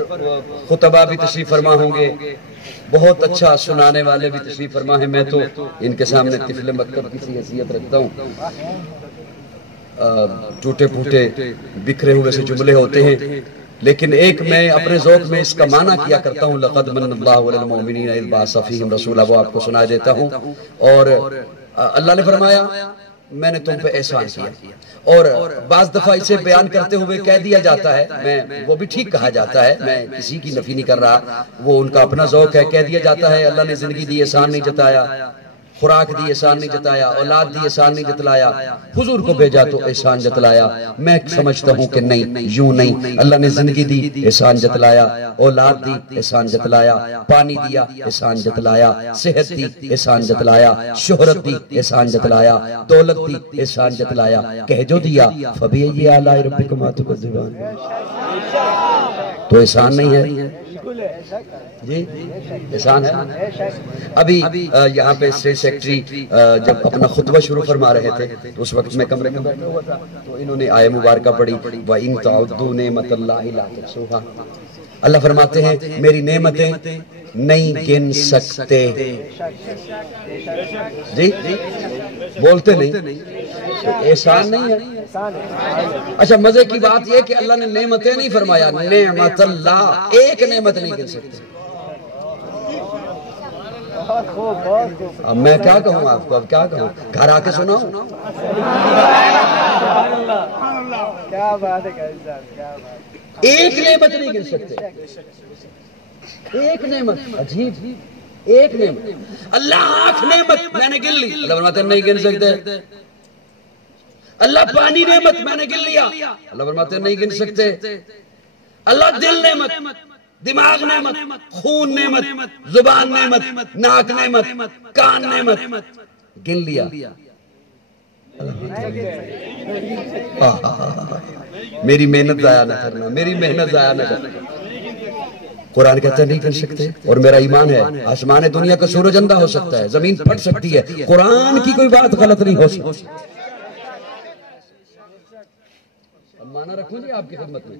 خطبہ بھی تشریف فرما ہوں گے، بہت اچھا سنانے والے بھی تشریف فرما ہیں. میں تو ان کے سامنے طفل مکتب کی سی حیثیت رکھتا ہوں. ٹوٹے پھوٹے بکھرے ہوئے سے جملے ہوتے ہیں، لیکن ایک میں اپنے ذوق میں اس کا معنی کیا کرتا ہوں. لقد من اللہ علی المؤمنین اذ بعث فیہم رسولا، وہ آپ کو سنا دیتا ہوں. اور اللہ نے فرمایا میں نے تم پہ احسان کیا. اور بعض دفعہ اسے بیان کرتے ہوئے کہہ دیا جاتا ہے، وہ بھی ٹھیک کہا جاتا ہے، میں کسی کی نفی نہیں کر رہا، وہ ان کا اپنا ذوق ہے. کہہ دیا جاتا ہے اللہ نے زندگی دی احسان نہیں جتایا، خوراک دی احسان نہیں جتایا، اولاد دی احسان نہیں جتلایا، حضور کو بھیجا تو احسان جتلایا. میں سمجھتا ہوں کہ نہیں، یوں نہیں. اللہ نے زندگی دی احسان جتلایا، اولاد دی احسان جتلایا، پانی دیا احسان جتلایا، صحت دی احسان جتلایا، شہرت دی احسان جتلایا، دولت دی احسان جتلایا. کہہ جو دیا فَبِأَيِّ آلَاءِ رَبِّكُمَا تُكَذِّبَانِ. تو احسان نہیں ہے جی، احسان ہے. ابھی یہاں پہ اسٹیٹ سیکٹری جب اپنا خطبہ شروع فرما رہے تھے تو اس وقت میں کمرے میں بیٹھا ہوا تھا، تو انہوں نے آیہ مبارکہ پڑھی وَإِن تَعُدُّوا نِعْمَتَ اللَّهِ لَا تُحْصُوهَا. اللہ فرماتے ہیں میری نعمتیں نہیں گن سکتے. جی بولتے نہیں، احسان نہیں ہے. اچھا مزے کی بات یہ کہ اللہ نے نعمتیں نہیں فرمایا، نعمت اللہ، ایک نعمت نہیں گن سکتے. اب میں کیا کہوں آپ کو، اب کیا کہوں، گھر آ کے سناؤں. ایک نعمت نہیں گن سکتے، ایک نعمت. عجیب، ایک نعمت. اللہ آنکھ نعمت میں نے گن لی، اللہ فرماتے ہیں نہیں گن سکتے. اللہ پانی نعمت میں نے گن لیا، اللہ فرماتے ہیں نہیں گن سکتے. اللہ دل نعمت، دماغ نعمت، خون نعمت، زبان نعمت، ناک نعمت، کان نعمت، گن لیا. میری محنت ضائع نہ کرنا، میری محنت ضائع نہ کرنا. قرآن کہتا ہے نہیں کر سکتے، اور میرا ایمان ہے آسمان دنیا کا سورج اندھا ہو سکتا ہے، زمین پھٹ سکتی ہے، قرآن کی کوئی بات غلط نہیں ہو سکتی. مانا رکھوں جی آپ کی خدمت میں.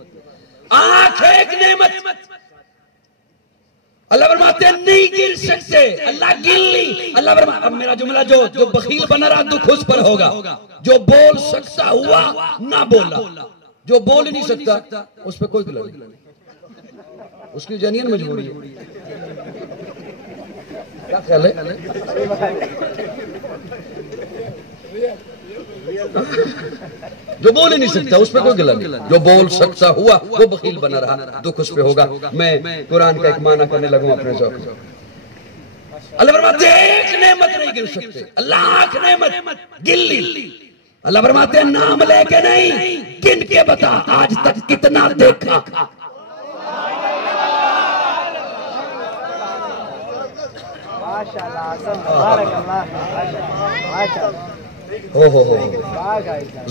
آنکھ ایک نعمت، اللہ فرماتے ہیں نہیں گر سکتے، اللہ گن لی. اللہ فرماتے اب میرا جملہ جو بخیل بنا رہا دکھ اس پر ہوگا. جو بول سکتا ہوا نہ بولا، جو بول ہی نہیں سکتا اس پہ کوئی گلہ نہیں، اس کی جنین مجبوری ہے. کیا خیال ہے؟ جو بول ہی نہیں سکتا اس پہ کوئی گلہ نہیں، جو بول سکتا ہوا وہ بخیل بنا رہا دکھ اس پہ ہوگا. میں قرآن کا ایک معنی کرنے لگوں اپنے ذوق سے. اللہ فرماتے ہیں ایک نعمت نہیں گن سکتے. اللہ آنکھ نعمت گن لی، اللہ فرماتے ہیں نام لے کے نہیں، گن کے بتا آج تک کتنا دیکھا۔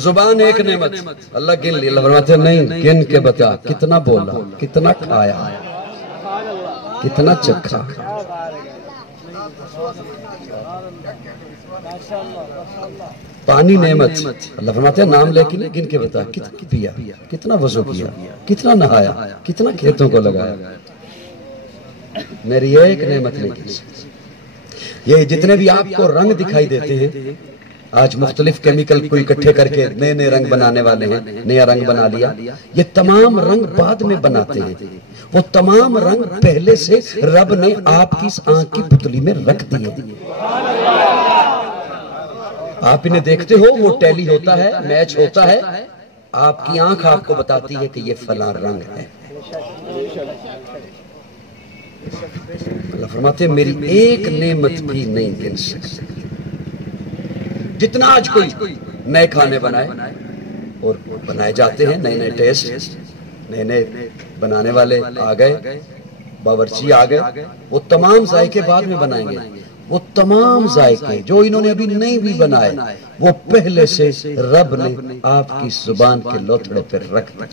زبان ایک نعمت، اللہ گن لی، اللہ فرماتے ہیں نہیں، گن کے بتا کتنا بولا، کتنا کھایا، کتنا چکھا۔ پانی نعمت، اللہ فرماتے ہیں نام لے کے نہیں، گن کے بتا کتنا پیا، کتنا وضو کیا، کتنا نہایا، کتنا کھیتوں کو لگایا، میری ایک نعمت نہیں گن سکتی۔ یہ جتنے بھی آپ کو رنگ دکھائی دیتے ہیں، آج مختلف کیمیکل کو اکٹھے کر کے نئے نئے رنگ بنانے والے ہیں، نیا رنگ بنا لیا، یہ تمام رنگ بعد میں بناتے ہیں، وہ تمام رنگ پہلے سے رب نے آپ کی اس آنکھ کی پتلی میں رکھ دیے۔ آپ انہیں دیکھتے ہو، وہ ٹیلی ہوتا ہے، میچ ہوتا ہے، آپ کی آنکھ آپ کو بتاتی ہے کہ یہ فلاں رنگ ہے۔ اللہ فرماتے ہیں میری ایک نعمت بھی نہیں گن سکتے۔ جتنا آج کوئی نئے کھانے بنائے اور بنائے جاتے ہیں، نئے نئے ٹیسٹ، نئے نئے بنانے والے آ گئے، باورچی آ گئے، وہ تمام ذائقے بعد میں بنائیں گے۔ وہ تمام ذائقے جو انہوں نے ابھی نہیں بھی بنائے، وہ پہلے سے رب نے آپ کی زبان کے لوتھڑے پر رکھ دی۔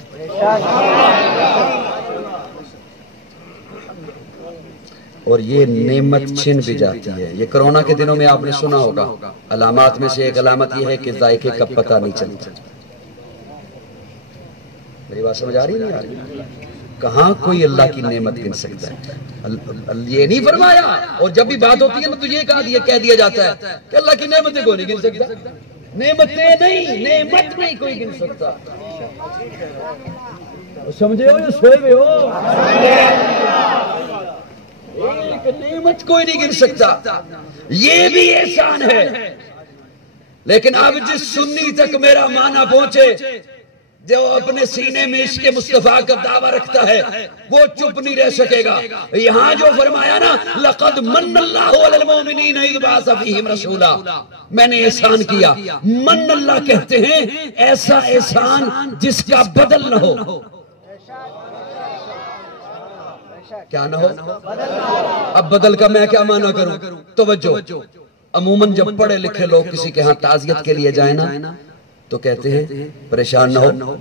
اور یہ نعمت چھن بھی جاتی ہے۔ یہ کرونا کے دنوں میں آپ نے سنا ہوگا، علامات میں سے ایک علامت یہ ہے کہ ذائقے کا پتہ نہیں چلتا۔ میری بات سمجھ آ رہی نہیں؟ کہاں کوئی اللہ کی نعمت گن سکتا ہے؟ یہ نہیں فرمایا، اور جب بھی بات ہوتی ہے نا تو یہ کہہ دیا جاتا ہے کہ اللہ کی نعمتیں کوئی نہیں گن سکتا۔ نعمتیں نہیں، نعمت نہیں کوئی گن سکتا۔ سمجھے ہو یا سوئے ہوئے ہو؟ ایک نعمت کوئی نہیں گن سکتا، یہ بھی احسان ہے۔ لیکن اب جس سنی تک میرا معنی پہنچے، جو اپنے سینے میں عشق مصطفیٰ کا دعویٰ رکھتا ہے، وہ چپ نہیں رہ سکے گا۔ یہاں جو فرمایا نا لَقَدْ مَنَّ اللَّهُ عَلَى الْمُؤْمِنِينَ إِذْ بَعَثَ فِيهِمْ رَسُولًا، میں نے احسان کیا۔ من اللہ کہتے ہیں ایسا احسان جس کا بدل نہ ہو۔ کیا نہ ہو؟ اب بدل کا میں کیا معنی کروں؟ توجہ، عموماً جب پڑھے لکھے لوگ کسی کے ہاں تعزیت کے لیے جائیں نا تو کہتے ہیں پریشان نہ ہو،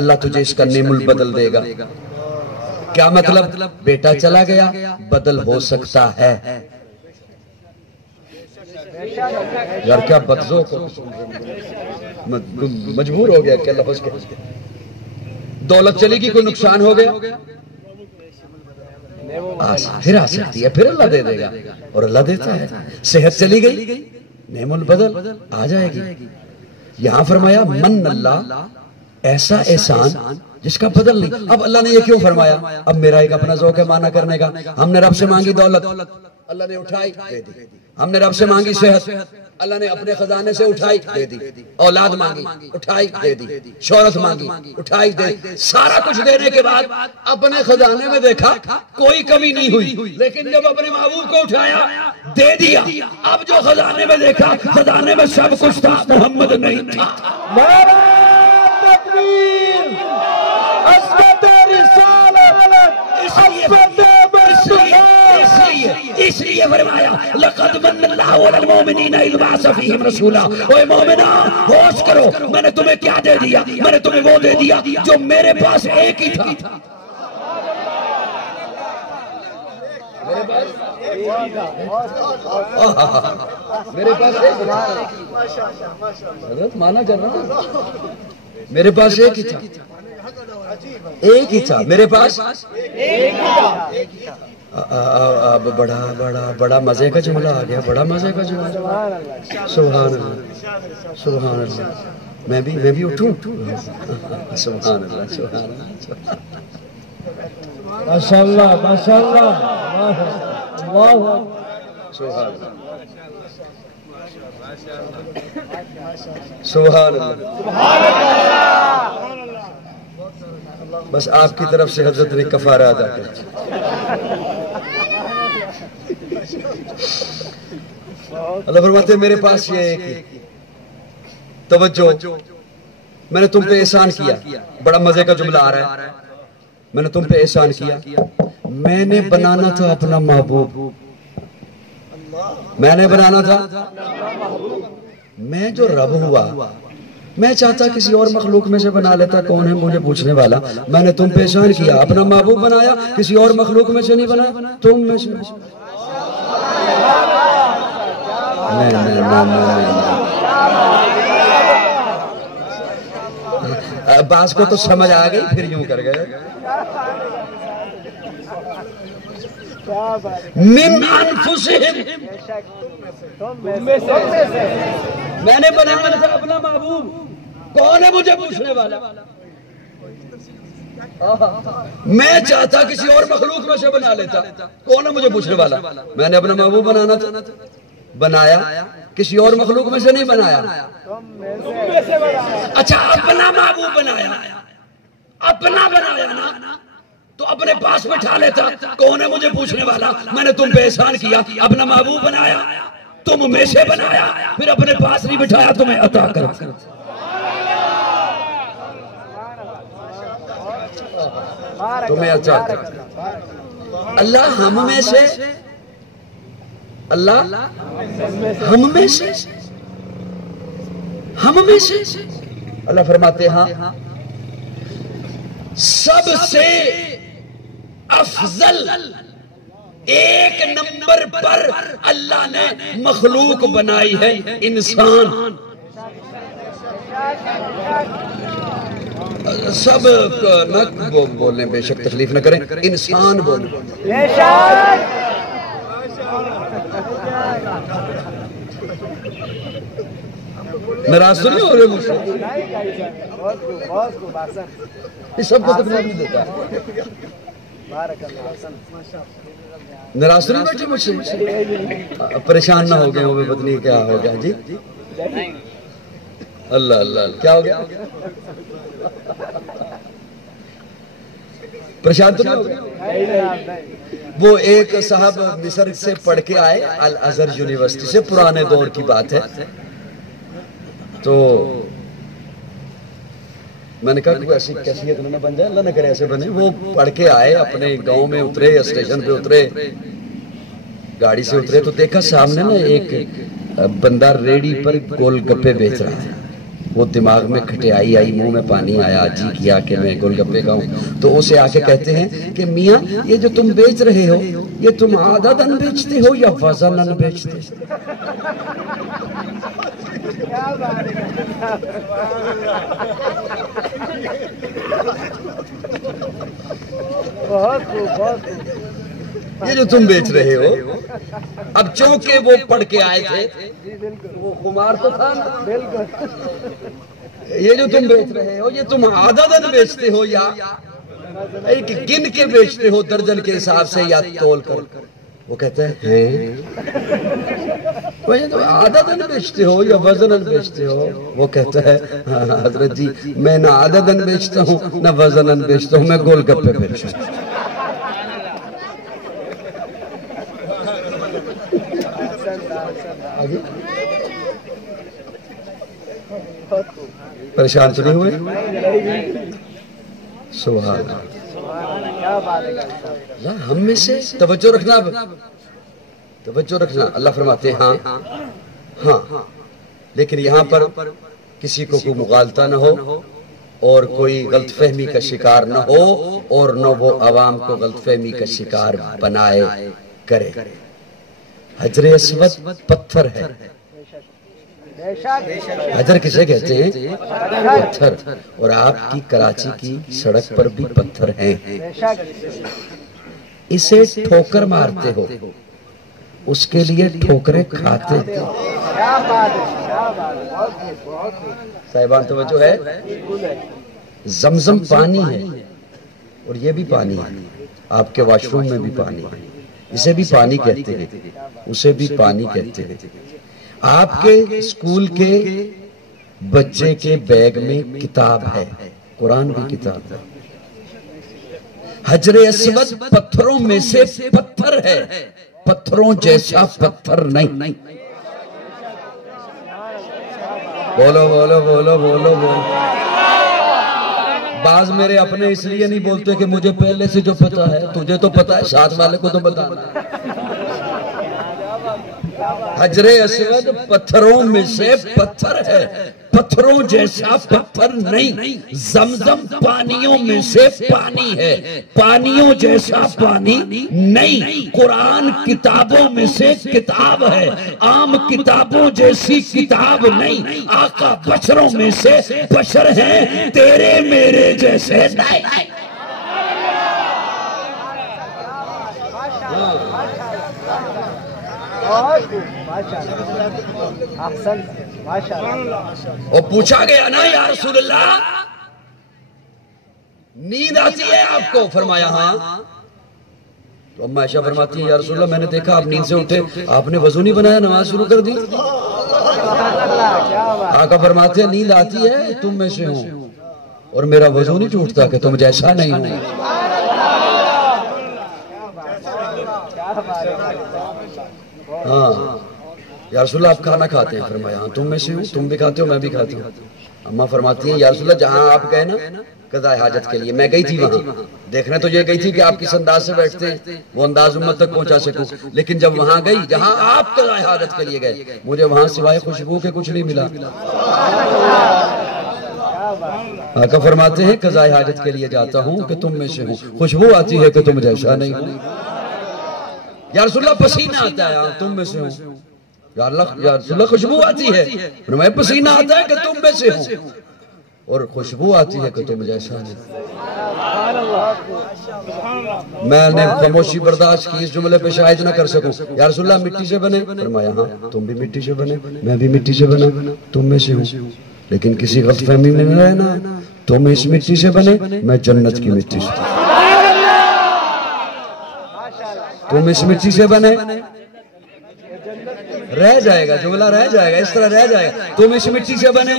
اللہ تجھے اس کا نعم البدل دے گا۔ کیا مطلب؟ بیٹا چلا گیا، بدل ہو سکتا ہے۔ یار کیا بدزو کو مجبور ہو گیا کہ لفظ کے دولت چلی گی، کوئی نقصان ہو گیا، پھر آ سکتی ہے، پھر اللہ دے دے گا، اور اللہ دیتا ہے۔ صحت چلی گئی، نعم البدل آ جائے گی۔ یہاں فرمایا من اللہ، ایسا احسان جس کا بدل نہیں۔ اب اللہ نے یہ کیوں فرمایا؟ اب میرا ایک اپنا ذوق ہے معنی کرنے کا۔ ہم نے رب سے مانگی دولت، اللہ نے اٹھائی دے دی۔ ہم نے رب سے مانگی صحت، اللہ نے اپنے خزانے سے اٹھائی دے دی۔ اولاد مانگی، اٹھائی دے دی۔ شہرت مانگی، اٹھائی دے دی۔ سارا کچھ دینے کے بعد اپنے خزانے میں دیکھا کوئی کمی نہیں ہوئی، لیکن جب اپنے محبوب کو اٹھایا دے دیا، اب جو خزانے میں دیکھا خزانے میں سب کچھ تھا، محمد نہیں تھا۔ نعرہ تکبیر، عظمت رسالت، عظمت اس لیے فرمایا لَقَدْ مَنَّ اللَّهُ عَلَى الْمُؤْمِنِينَ إِذْ بَعَثَ فِيهِمْ رَسُولًا۔ اوے مومنان ہوش کرو، میں نے تمہیں کیا دے دیا؟ میں نے تمہیں وہ دے دیا جو میرے پاس ایک ہی تھا۔ میرے پاس ایک ہی تھا، حضرت مانا جانا، میرے پاس ایک ہی تھا، ایک ہی تھا میرے پاس ایک ہی تھا۔ اب بڑا مزے کا جملہ آ گیا، بڑا مزے کا جملہ۔ سبحان اللہ، سبحان اللہ، میں بھی اٹھوں؟ سبحان اللہ، سبحان اللہ، ماشاءاللہ، ماشاءاللہ، اللہ سبحان اللہ، سبحان اللہ۔ بس آپ کی طرف سے حضرت نے کفارہ ادا کر دیا۔ اللہ فرماتے ہیں میرے پاس یہ ایک ہی، توجہ، میں نے تم پہ احسان کیا. بڑا مزے کا جملہ آ رہا ہے. میں نے تم پہ احسان کیا، میں نے بنانا تھا اپنا محبوب. میں نے بنانا تھا، میں جو رب ہوا میں چاہتا کسی اور مخلوق میں سے بنا لیتا. کون ہے مجھے پوچھنے والا؟ میں نے تم پہ احسان کیا، اپنا محبوب بنایا، کسی اور مخلوق میں سے نہیں بنایا، تم میں سے. بعض کو تو سمجھ آ گئی، پھر یوں کر گئے. من انفسہم، میں نے بنانا تھا اپنا محبوب. کون ہے مجھے پوچھنے والا؟ میں چاہتا کسی اور مخلوق میں سے بنا لیتا. کون ہے مجھے پوچھنے والا؟ میں نے اپنا محبوب بنانا تھا، بنایا، کسی اور مخلوق میں سے نہیں بنایا. اچھا اپنا محبوب بنایا، اپنا بنایا نا، تو اپنے پاس بٹھا لیتا. کون ہے مجھے پوچھنے والا؟ میں نے تم پہ احسان کیا، اپنا محبوب بنایا، تم میں سے بنایا، پھر اپنے پاس نہیں بٹھایا، تمہیں عطا کر. تمہیں عطا کر. اللہ ہم میں سے، اللہ ہم میں سے، ہم میں سے. اللہ فرماتے ہیں سب سے افضل ایک نمبر پر اللہ نے مخلوق بنائی ہے انسان. سب نہ بولیں، بے شک تکلیف نہ کریں، انسان بولیں. ناراض تو نہیں ہو رہے مجھ سے؟ یہ سب کو تکلیف نہیں دیتا. ناراض تو نہیں بیٹھے مجھ سے؟ پریشان نہ ہو گئے ہو، پتہ نہیں کیا ہو گیا. جی اللہ اللہ، کیا ہو گیا؟ پریشان تو نہیں ہو گئے؟ وہ ایک صاحب مصر سے پڑھ کے آئے، الازہر یونیورسٹی سے، پرانے دور کی بات ہے. تو میں نے کہا کوئی ایسی کیفیت نہ بن جائے، اللہ نہ کرے ایسے بنے. وہ پڑھ کے آئے، اپنے گاؤں میں اترے، اسٹیشن پہ اترے، گاڑی سے اترے تو دیکھا سامنے نا ایک بندہ ریڑی پر گول گپے بیچ رہا ہے. وہ دماغ میں کھٹیائی آئی، منہ میں پانی آیا، جی کیا کہ میں گول گپے کھاؤں. تو اسے آ کے کہتے ہیں کہ میاں یہ جو تم بیچ رہے ہو، یہ تم عدداً بیچتے ہو یا وزناً بیچتے ہو؟ یہ جو تم بیچ رہے ہو، اب چونکہ وہ پڑھ کے آئے تھے، وہ خمار تو تھا نا. یہ جو تم بیچ رہے ہو، یہ تم عدداً بیچتے ہو یا ایک گن کے بیچتے ہو، درجن کے حساب سے یا تول کر؟ وہ کہتا ہے عدداً بیچتے ہو یا وزناً بیچتے ہو؟ وہ کہتا ہے حضرت جی میں نہ عدداً بیچتا ہوں نہ وزناً بیچتا ہوں، میں گول گپے بیچتا ہوں. پریشان تو نہیں ہوئے؟ سبحان اللہ. ہم میں سے توجہ رکھنا، توجہ رکھنا. اللہ فرماتے ہیں ہاں لیکن یہاں پر کسی کو کوئی مغالطہ نہ ہو اور کوئی غلط فہمی کا شکار نہ ہو، اور نہ وہ عوام کو غلط فہمی کا شکار بنائے کرے. حجر اسود پتھر ہے. حجر کسے کہتے ہیں؟ پتھر. اور آپ کی کراچی کی سڑک پر بھی پتھر ہیں. اسے ٹھوکر مارتے ہو، اس کے لیے ٹھوکریں کھاتے ہو. صاحبان توجہ ہے. زمزم پانی ہے اور یہ بھی پانی ہے، آپ کے واش روم میں بھی پانی ہے. اسے بھی پانی کہتے ہیں، اسے بھی پانی کہتے ہیں. آپ کے اسکول کے بچے کے بیگ میں کتاب ہے، قرآن بھی کتاب ہے. حجر اسود پتھروں میں سے پتھر ہے، پتھروں جیسا پتھر نہیں. بولو بولو بولو بولو بولو. بعض میرے اپنے اس لیے نہیں بولتے کہ مجھے پہلے سے جو پتا ہے، تجھے تو پتا ہے، ساتھ والے کو تو بتانا. حجر اسود پتھروں میں سے پتھر ہے، پتھروں جیسا پتھر نہیں. زمزم پانیوں میں سے پانی ہے، پانیوں جیسا پانی نہیں. قرآن کتابوں میں سے کتاب ہے، عام کتابوں جیسی کتاب نہیں. آقا بشروں میں سے بشر ہیں، تیرے میرے جیسے نہیں. اور پوچھا گیا نا یا رسول اللہ نیند آتی ہے آپ کو؟ فرمایا ہاں. تو ام عائشہ فرماتی ہیں یا رسول اللہ میں نے دیکھا آپ نیند سے اٹھے، آپ نے وضو نہیں بنایا، نماز شروع کر دی. آقا فرماتے ہیں نیند آتی ہے تم میں سے ہوں، اور میرا وضو نہیں ٹوٹتا کہ تم جیسا نہیں ہوں. ہاں یا رسول اللہ آپ کھانا کھاتے ہیں؟ فرمایا ہاں تم میں سے ہوں، تم بھی کھاتے ہو میں بھی کھاتی ہوں. اماں فرماتی ہیں یا رسول اللہ جہاں آپ گئے نا قضاء حاجت کے لیے، میں گئی تھی وہاں دیکھنے، تو یہ گئی تھی کہ آپ کس انداز سے بیٹھتے ہیں، وہ انداز امت تک پہنچا سکوں. لیکن جب وہاں گئی جہاں آپ قضاء حاجت کے لیے گئے، مجھے وہاں سوائے خوشبو کے کچھ نہیں ملا. آقا فرماتے ہیں قضاء حاجت کے لیے جاتا ہوں کہ تم میں سے ہوں، خوشبو آتی ہے کہ تم جیسا نہیں ہوں. یا رسول اللہ پسینہ آتا ہے تم میں سے ہوں. یا رسول اللہ خوشبو آتی ہے، فرمایا پسینہ آتا ہے کہ تم میں سے ہوں، اور خوشبو آتی ہے کہ تم جیسا نہیں. میں نے خاموشی برداشت کی، اس جملے پہ شاہد نہ کر سکوں. یا رسول اللہ مٹی سے بنے؟ فرمایا ہاں تم بھی مٹی سے بنے، میں بھی مٹی سے بنا، تم میں سے ہوں. لیکن کسی غلط فہمی میں نہ رہنا، تم اس مٹی سے بنے، میں جنت کی مٹی سے. تم اس مٹی سے بنے، رہ جائے گا جملہ، رہ جائے گا اس طرح رہ جائے گا. تم اس مٹی سے بنے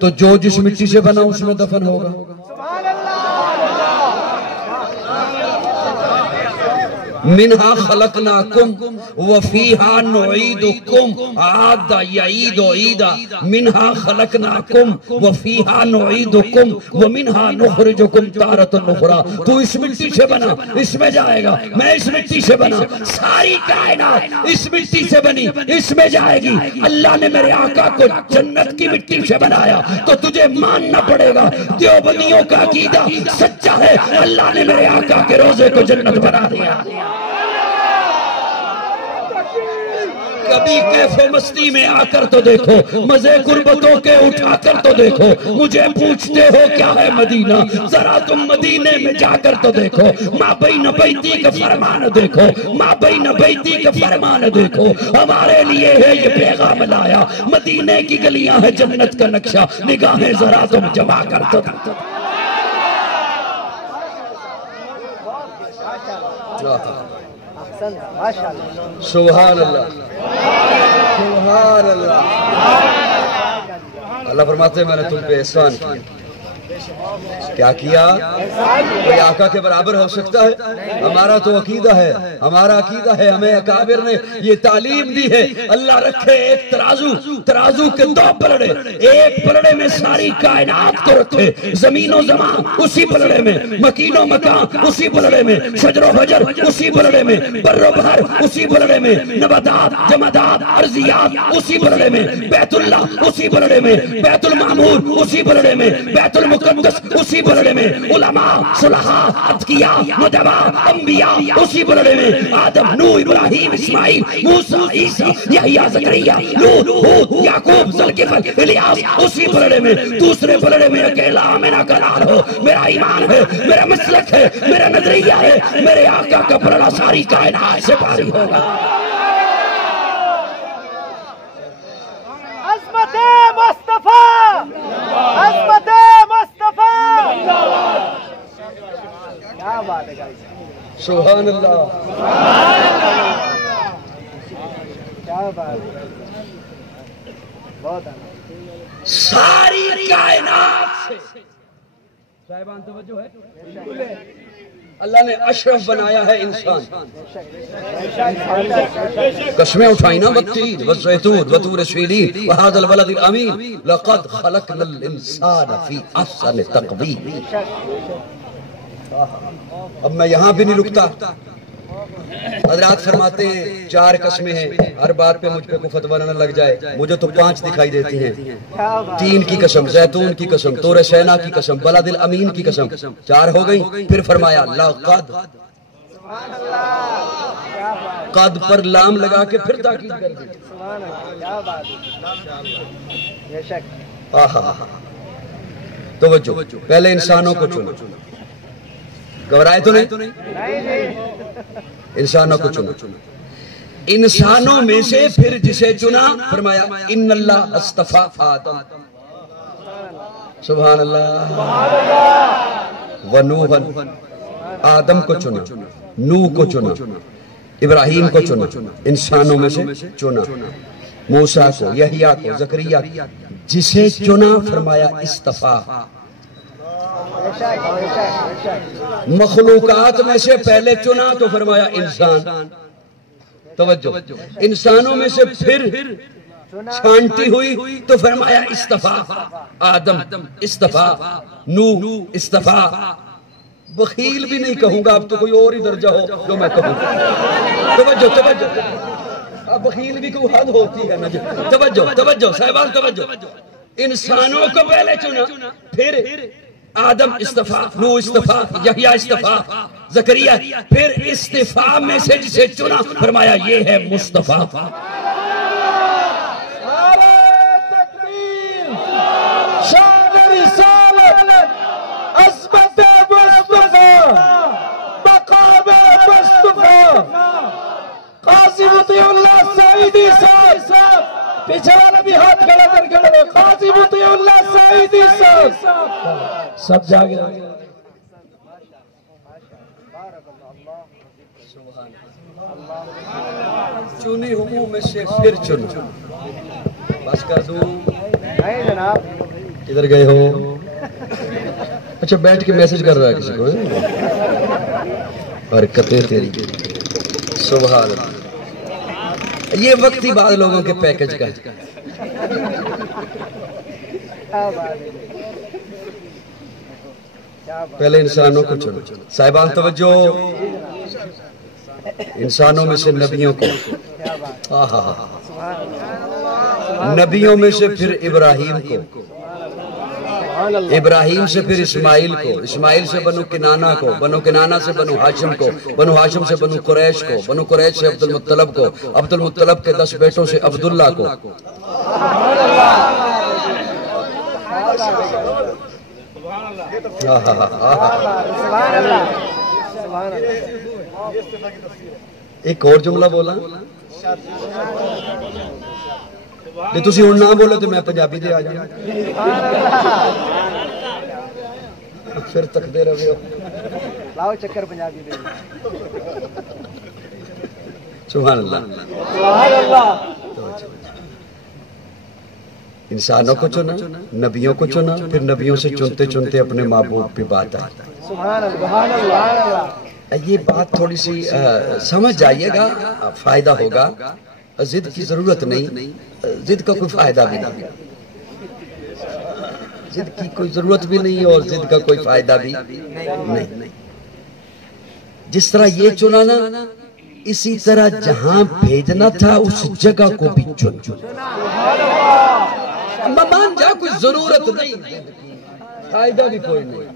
تو جو جس مٹی سے بنا اس میں دفن ہوگا. منہا خلقناکم وفیہا نعیدکم عاد یعید عیدا. منہا خلقناکم وفیہا نعیدکم ومنہا نخرجکم تارۃ اخری. تو اس مٹی سے بنا، اس میں جائے گا، میں اس مٹی سے بنا، ساری کائنات اس مٹی سے بنی، اس میں جائے گی. اللہ نے میرے آقا کو جنت کی مٹی سے بنایا تو تجھے ماننا پڑے گا دیوبندیوں کا عقیدہ سچا ہے، اللہ نے میرے آقا کے روزے کو جنت بنا دیا. کبھی کیف و مستی میں آ کر تو دیکھو، مزے قربتوں کے اٹھا کر تو دیکھو. مجھے پوچھتے ہو کیا ہے مدینہ، ذرا تم مدینے میں جا کر تو دیکھو. ماں بین بیتی کا فرمان دیکھو، ماں بین بیتی کا فرمان دیکھو. ہمارے لیے ہے یہ پیغام لایا، مدینے کی گلیاں ہے جنت کا نقشہ. نگاہیں ذرا تم جما کر تو دیکھو. سبحان اللہ سبحان اللہ. اللہ فرماتے ہیں میں نے تم پہ احسان کیا کیا؟ کوئی آقا کے برابر ہو سکتا ہے؟ ہمارا تو عقیدہ ہے، ہمارا عقیدہ ہے، ہمیں اکابر نے یہ تعلیم دی ہے. اللہ رکھے ایک ترازو کے دو پلڑے، ایک پلڑے میں ساری کائنات کو رکھے، زمین و زمان اسی پلڑے میں، مکین و مکان اسی پلڑے میں، شجر و حجر اسی پلڑے میں، بر و بحر اسی پلڑے میں، نباتات جمادات ارضیات اسی پلڑے میں، بیت اللہ اسی پلڑے میں، بیت المعمور اسی پلڑے میں، بیت المقدس اسی پلڑے میں، علماء صلحاء اتقیاء ندبا انبیاء اسی پلڑے میں، آدم نوح ابراہیم اسماعیل موسیٰ عیسیٰ یحییٰ زکریا لوط ہود یعقوب ذوالکفل الیاس اسی پلڑے میں. دوسرے پلڑے میں اکیلا میرا قرار ہو، میرا ایمان ہے، میرا مسلک ہے، میرا نظریہ ہے. میرے آقا کا پلڑا ساری کائنات سے بھاری ہوگا. عظمت مصطفیٰ، عظمت مصطفیٰ. کیا بات ہے گائز، سبحان اللہ کیا بات ہے، بہت آنا. ساری کائنات سے صاحبان توجہ ہے. اللہ نے اشرف بنایا ہے انسان. قسمیں اٹھائی نا والتین والزیتون وطور سینین وہذا البلد الامین لقد خلقنا الانسان فی احسن تقویم. اب میں یہاں بھی نہیں رکتا. حضرات فرماتے ہیں 4 قسمیں ہیں. ہر بات پہ مجھ پہ کوئی فتویٰ نہ لگ جائے. مجھے تو 5 دکھائی دیتی ہیں. 3 کی قسم، زیتون کی قسم، طور سینا کی قسم، بلد الامین کی قسم. 4 ہو گئی. پھر فرمایا لقد، قد پر لام لگا کے پھر تاکید کر دی. توجہ، پہلے انسانوں کو چنا. گھبرائے تو نہیں؟ انسانوں کو چنا. انسانوں میں سے پھر جسے چنا فرمایا ان اللہ اصطفیٰ آدم. سبحان اللہ. ونوحا، آدم کو چنا، نوح کو چنا، ابراہیم کو چنا. انسانوں میں سے چنا. موسیٰ کو، یحییٰ کو، زکریا کو. جسے چنا فرمایا اصطفیٰ. مخلوقات میں سے پہلے چنا تو فرمایا انسان. توجہ، انسانوں میں سے پھر چھانٹی ہوئی تو فرمایا اصطفیٰ. آدم اصطفیٰ، نوح اصطفیٰ. بخیل بھی نہیں کہوں گا، اب تو کوئی اور ہی درجہ ہو جو میں کہوں. توجہ توجہ، اب بخیل بھی کوئی حد ہوتی ہے نا. توجہ توجہ صاحبان، توجہ. انسانوں کو پہلے چنا، پھر آدم اصطفیٰ، نوح اصطفیٰ، یحییٰ اصطفیٰ، زکریا. پھر اصطفاء میں سے جسے چنا فرمایا یہ ہے مصطفیٰ. شان رسالت، عظمت مصطفیٰ، مقام مصطفیٰ. قاضی مطیع اللہ سعیدی صاحب پیچھے والا بھی ہاتھ کھڑا کر کے. قاضی مطیع اللہ سعیدی صاحب سب جاگے. چنی ہوں میں سے پھر چنا. بس کر دوں. نہیں جناب، کدھر گئے ہو؟ اچھا بیٹھ کے میسج کر رہا ہے کسی کو. برکتیں تیری. سبحان اللہ. یہ وقت ہی بعض لوگوں کے پیکج کا ہے. پہلے انسانوں کو چنا. صاحبان توجہ، انسانوں میں سے نبیوں کو. نبیوں میں سے پھر ابراہیم کو، ابراہیم سے پھر اسماعیل کو، اسماعیل سے بنو کنانہ کو، بنو کنانہ سے بنو ہاشم کو، بنو ہاشم سے بنو قریش کو، بنو قریش سے عبد المطلب کو، عبد المطلب کے 10 بیٹوں سے عبداللہ کو. ایک اور جملہ بولا نہیں تسی ہوں نہ بولے تو میں پنجابی دے آ جاؤں. پھر تک دے رہے ہو. لاؤ چکر پنجابی دے. سبحان اللہ. سبحان اللہ. انسانوں کو چنا، نبیوں کو چنا، پھر نبیوں سے چنتے چنتے اپنے محبوب پہ بات آئی. سبحان اللہ. یہ بات تھوڑی سی سمجھ جائیے گا، فائدہ ہوگا. ضد کی ضرورت نہیں، ضد کا کوئی فائدہ بھی نہیں. ضد کی کوئی ضرورت بھی نہیں اور ضد کا کوئی فائدہ بھی نہیں. جس طرح یہ چنا نا، اسی طرح جہاں بھیجنا تھا اس جگہ کو بھی چن. مان جا کوئی ضرورت نہیں، فائدہ بھی کوئی نہیں،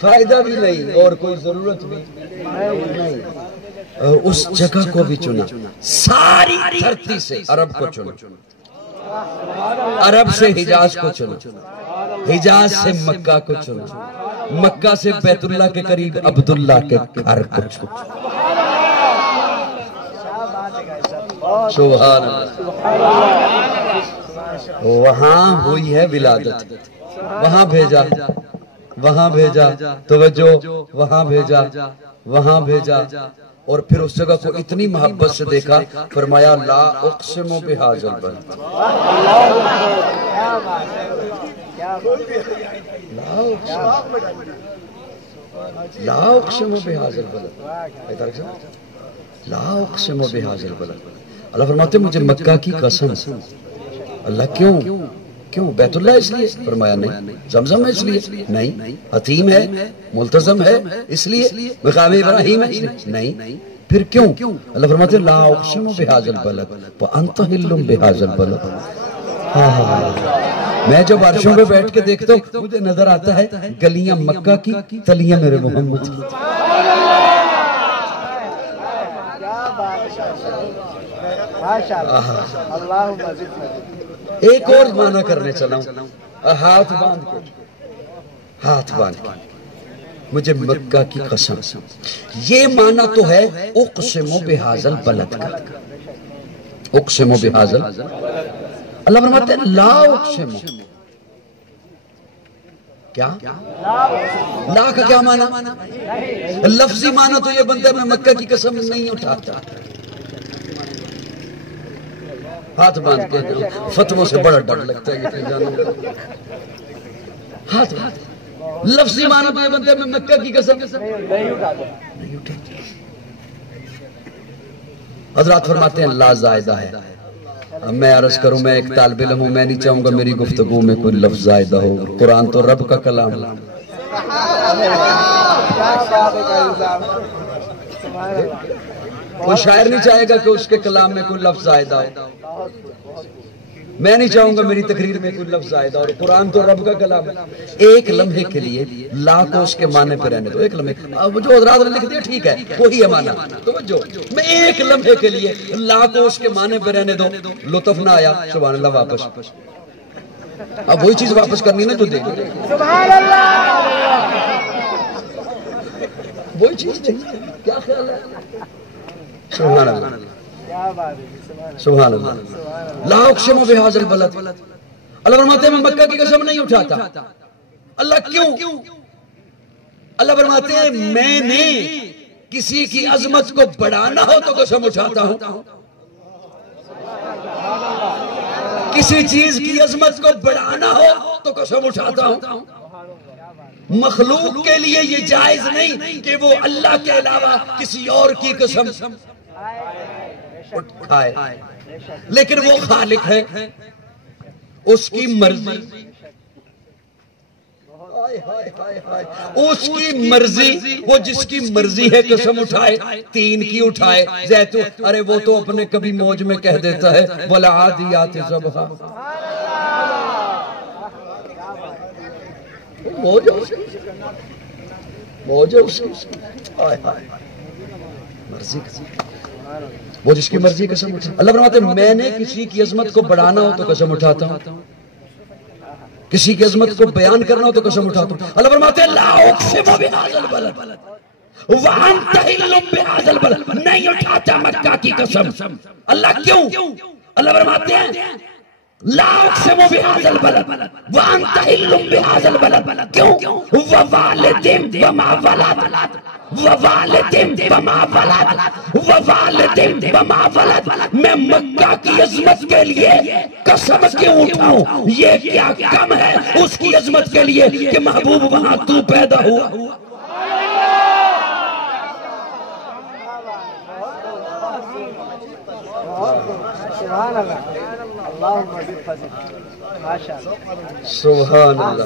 فائدہ بھی نہیں اور کوئی ضرورت بھی نہیں. اس جگہ کو بھی چنا. ساری دھرتی سے عرب کو چنا، عرب سے حجاز کو چنا، حجاز سے مکہ کو چنا، مکہ سے بیت اللہ کے قریب عبداللہ کے گھر کو چنا. سبحان اللہ. وہاں ہوئی ہے ولادت، وہاں بھیجا، وہاں بھیجا. توجہ، وہاں بھیجا، وہاں بھیجا. اور پھر اس جگہ کو اتنی محبت سے دیکھا، فرمایا لا اقسم بہذا البلد. لا اقسم بہذا البلد، لا اقسم بہذا البلد۔ اللہ فرماتے ہیں مجھے مکہ کی قسم۔ اللہ کیوں بیت اللہ اس لیے؟ فرمایا نہیں۔ زمزم ہے اس لیے؟ نہیں۔ حتیم ہے، ملتزم ہے اس لیے؟ مقام ابراہیم ہے اس لیے؟ نہیں۔ پھر کیوں؟ اللہ فرماتے ہیں لا اقسم بہذا البلد وانت حل بہذا البلد۔ میں جب عرشوں پہ بیٹھ کے دیکھتا ہوں مجھے نظر آتا ہے گلیاں مکہ کی، تلیاں میرے محمد کی۔ ایک اور معنی کرنے چلا ہوں، ہاتھ باندھ کے مجھے مکہ کی قسم۔ یہ معنی تو ہے اقسم بہذا البلد کا، اقسم بہذا۔ اللہ فرماتے ہیں لا اقسم، کیا لا کا کیا معنی؟ لفظی معنی تو یہ بنتا ہے میں مکہ کی قسم نہیں اٹھاتا۔ ہاتھ باندھ کے فتووں سے بڑا ڈر لگتا ہے یہ جانو۔ ہاتھ لفظی معنی تو یہ بنتا ہے میں مکہ کی قسم نہیں اٹھاتا۔ حضرات فرماتے ہیں لا زائدہ ہے۔ میں عرض کروں میں ایک طالب علم ہوں، میں نہیں چاہوں گا میری گفتگو میں کوئی لفظ زائدہ ہو۔ قرآن تو رب کا کلام ہے۔ کوئی شاعر نہیں چاہے گا کہ اس کے کلام میں کوئی لفظ زائدہ ہو۔ میں نہیں چاہوں گا میری تقریر میں کوئی لفظ زائدہ، اور قرآن تو رب کا کلام ہے۔ ایک لمحے کے لیے لا کو اس کے معنی پہ رہنے دو، ایک لمحے۔ اب جو حضرات نے لکھ دیا ٹھیک ہے، وہی ہے معنی، توجہ۔ میں ایک لمحے کے لیے لا کو اس کے معنی پہ رہنے دو، لطف نہ آیا سبحان اللہ واپس۔ اب وہی چیز واپس کرنی نا تو دے گی، سبحان اللہ، وہی چیز دے گی۔ کیا خیال ہے؟ سبحان اللہ، سبحان اللہ۔ لا اقسم بہذا البلد۔ اللہ فرماتے ہیں میں مکہ کی قسم نہیں اٹھاتا۔ اللہ کیوں؟ اللہ فرماتے ہیں میں نے کسی کی عظمت کو بڑھانا ہو تو قسم اٹھاتا ہوں، کسی چیز کی عظمت کو بڑھانا ہو تو قسم اٹھاتا ہوں۔ مخلوق کے لیے یہ جائز نہیں کہ وہ اللہ کے علاوہ کسی اور کی قسم اٹھائے، لیکن وہ خالق ہے، اس کی مرضی، اس کی مرضی، وہ جس کی مرضی ہے قسم اٹھائے، تین کی اٹھائے۔ زیتون، ارے وہ تو اپنے کبھی موج میں کہہ دیتا ہے وَالْعَادِيَاتِ ضَبْحًا، موج ہے اس کی، مرضی، وہ جس کی مرضی قسم اٹھائے۔ اللہ فرماتے ہیں میں نے کسی کی عظمت کو بڑھانا ہو تو قسم اٹھاتا ہوں، کسی کی عظمت کو بیان کرنا ہو تو قسم اٹھاتا ہوں۔ اللہ فرماتے ہیں لا اقسم بہذا البلد وانت حل بہذا البلد، نہیں اٹھاتا مکہ کی قسم۔ اللہ کیوں؟ اللہ فرماتے ہیں لا اقسم بہذا البلد وانت حل بہذا البلد، کیوں؟ ووالد وما ولد، ووالد وما ولد، ووالد وما ولد، میں مکہ کی عظمت کے لیے قسم کیوں اٹھاؤں؟ یہ کیا کم ہے اس کی عظمت کے لیے کہ محبوب وہاں تو پیدا ہوا۔ سبحان اللہ، اللہم بفضل، سبحان اللہ۔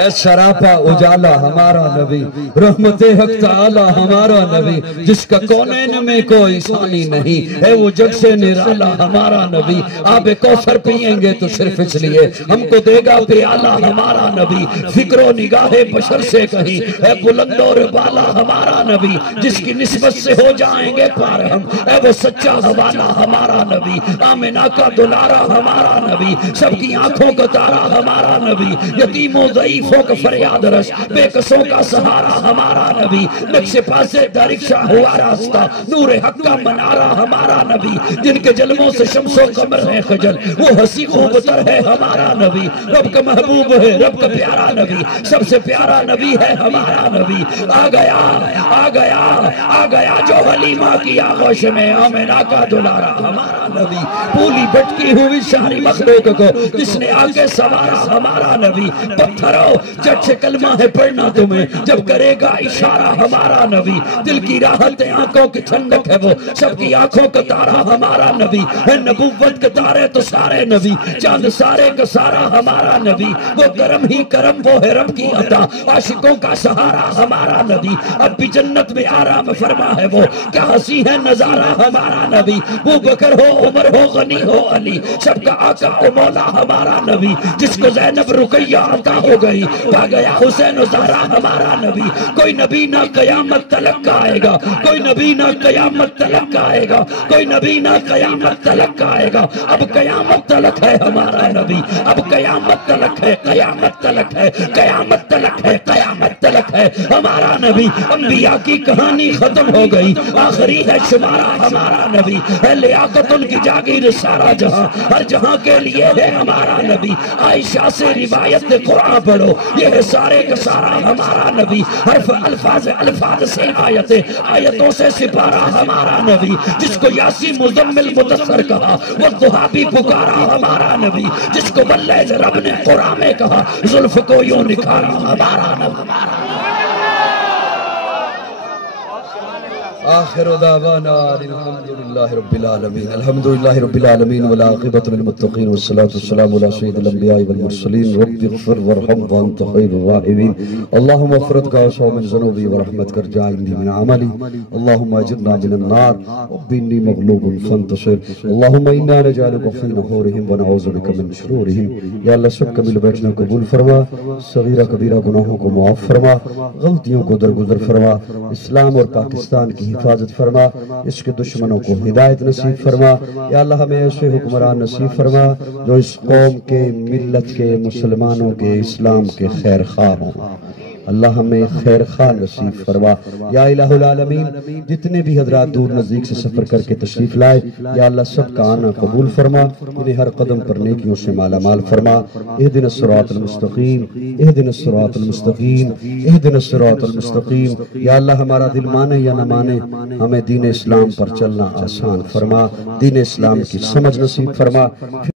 اے سراپا اجالا ہمارا نبی، رحمت حق تعالی ہمارا نبی، جس کا کونین میں کوئی ثانی نہیں، اے وہ جگ سے نرالا ہمارا نبی، آب کوثر پئیں گے تو صرف اس لیے ہم کو دے گا پیالہ ہمارا نبی، فکر و نگاہ بشر سے کہیں، اے بلند اور بالا ہمارا نبی، جس کی نسبت سے ہو جائیں گے پار ہم، اے وہ سچا حوالہ ہمارا نبی، آمنہ کا دلارا ہمارا نبی، سب کی آنکھوں کا تارا ہمارا نبی، یتیم و ضعیفوں کا فریاد رس، بے قصوں کا سہارا ہمارا نبی، نقش پاسے درکشہ ہوا راستہ، نور حق کا منارہ ہمارا نبی، جن کے جلووں سے شمس و قمر ہے خجل، وہ ہنسی خوبتر ہے ہمارا نبی، رب کا محبوب ہے، رب کا پیارا نبی، سب سے پیارا نبی ہے ہمارا نبی۔ آ گیا آ گیا آ گیا جو حلیمہ کی آغوش میں، آمنہ کا دلارا ہمارا نبی، پولی بٹکی ہوئی ساری مخلوق کو جس نے آگے سوارا ہمارا نبی، پتھر جاؤ جٹ سے کلمہ ہے پڑھنا تمہیں جب کرے گا اشارہ ہمارا نبی دل کی راحت آنکھوں کی ٹھنڈک ہے وہ سب کی آنکھوں کا تارا ہمارا نبی ہے نبوت کے تارے تو سارے نبی چاند سارے کا سارا ہمارا نبی وہ کرم ہی کرم وہ ہے رب کی عطا عاشقوں کا سہارا ہمارا نبی اب بھی جنت میں آرام فرما ہے وہ کیا ہنسی ہے نظارہ ہمارا نبی ابو بکر ہو عمر ہو غنی ہو علی سب کا آقا و مولا ہمارا نبی جس کو زینب رقیہ عطا ہو گئی پا گیا حسین و زہرا ہمارا نبی کوئی نبی نہ قیامت تلک کا آئے گا کوئی نبی نہ قیامت تلک کا آئے گا کوئی نبی نہ قیامت تلک کا آئے گا اب قیامت تلک ہے ہمارا نبی اب قیامت تلک ہے قیامت تلک ہے قیامت تلک ہے قیامت تلک ہے ہمارا نبی انبیاء کی کہانی ختم ہو گئی آخری ہے شمارہ ہمارا نبی ہے لیاقت ان کی جاگیر سارا جہاں ہر جہاں کے لیے ہے ہمارا نبی عائشہ سے روایت قرآن پڑھو یہ ہے سارے کا سارا ہمارا نبی حرف الفاظ سے آیتوں سے سپارہ ہمارا نبی جس کو یاسی مزمل مدثر کہا وہ دہابی پکارا ہمارا نبی جس کو واللیل رب نے قرآن میں کہا زلف کو یوں نکھارا ہمارا نبی آخر دعوانا الحمدللہ رب العالمین الحمدللہ رب العالمین والعاقبۃ للمتقین والصلاة والسلام علی سید الانبیاء والمرسلین رب اغفر وارحم وانت خیر الراحمین اللہم افرد قاسو من ذنوبی ورحمت کر جائنی من عملی اللہم اجرنا من النار رب انی مغلوب فانتصر اللہم انا نجعلک فی نحورہم ونعوذ بک من شرورہم یا اللہ سب کا مل بیٹھنا قبول فرما صغیرہ کبیرہ گناہوں کو معاف فرما غلطیوں کو درگزر فرما اسلام اور پاکستان کی حفاظت فرما اس کے دشمنوں کو ہدایت نصیب فرما یا اللہ ہمیں ایسے حکمران نصیب فرما جو اس قوم کے ملت کے مسلمانوں کے اسلام کے خیر خواہ ہوں اللہ ہمیں خیر خواہ نصیب فرما یا الہ العالمین جتنے بھی حضرات دور نزدیک سے سفر کر کے تشریف لائے یا اللہ سب کا آنا قبول فرما انہیں ہر قدم پر نیکیوں سے مالا مال فرما اہدنا الصراط المستقیم اہدنا الصراط المستقیم اہدنا الصراط المستقیم یا اللہ ہمارا دل مانے یا نہ مانے ہمیں دین اسلام پر چلنا آسان فرما دین اسلام کی سمجھ نصیب فرما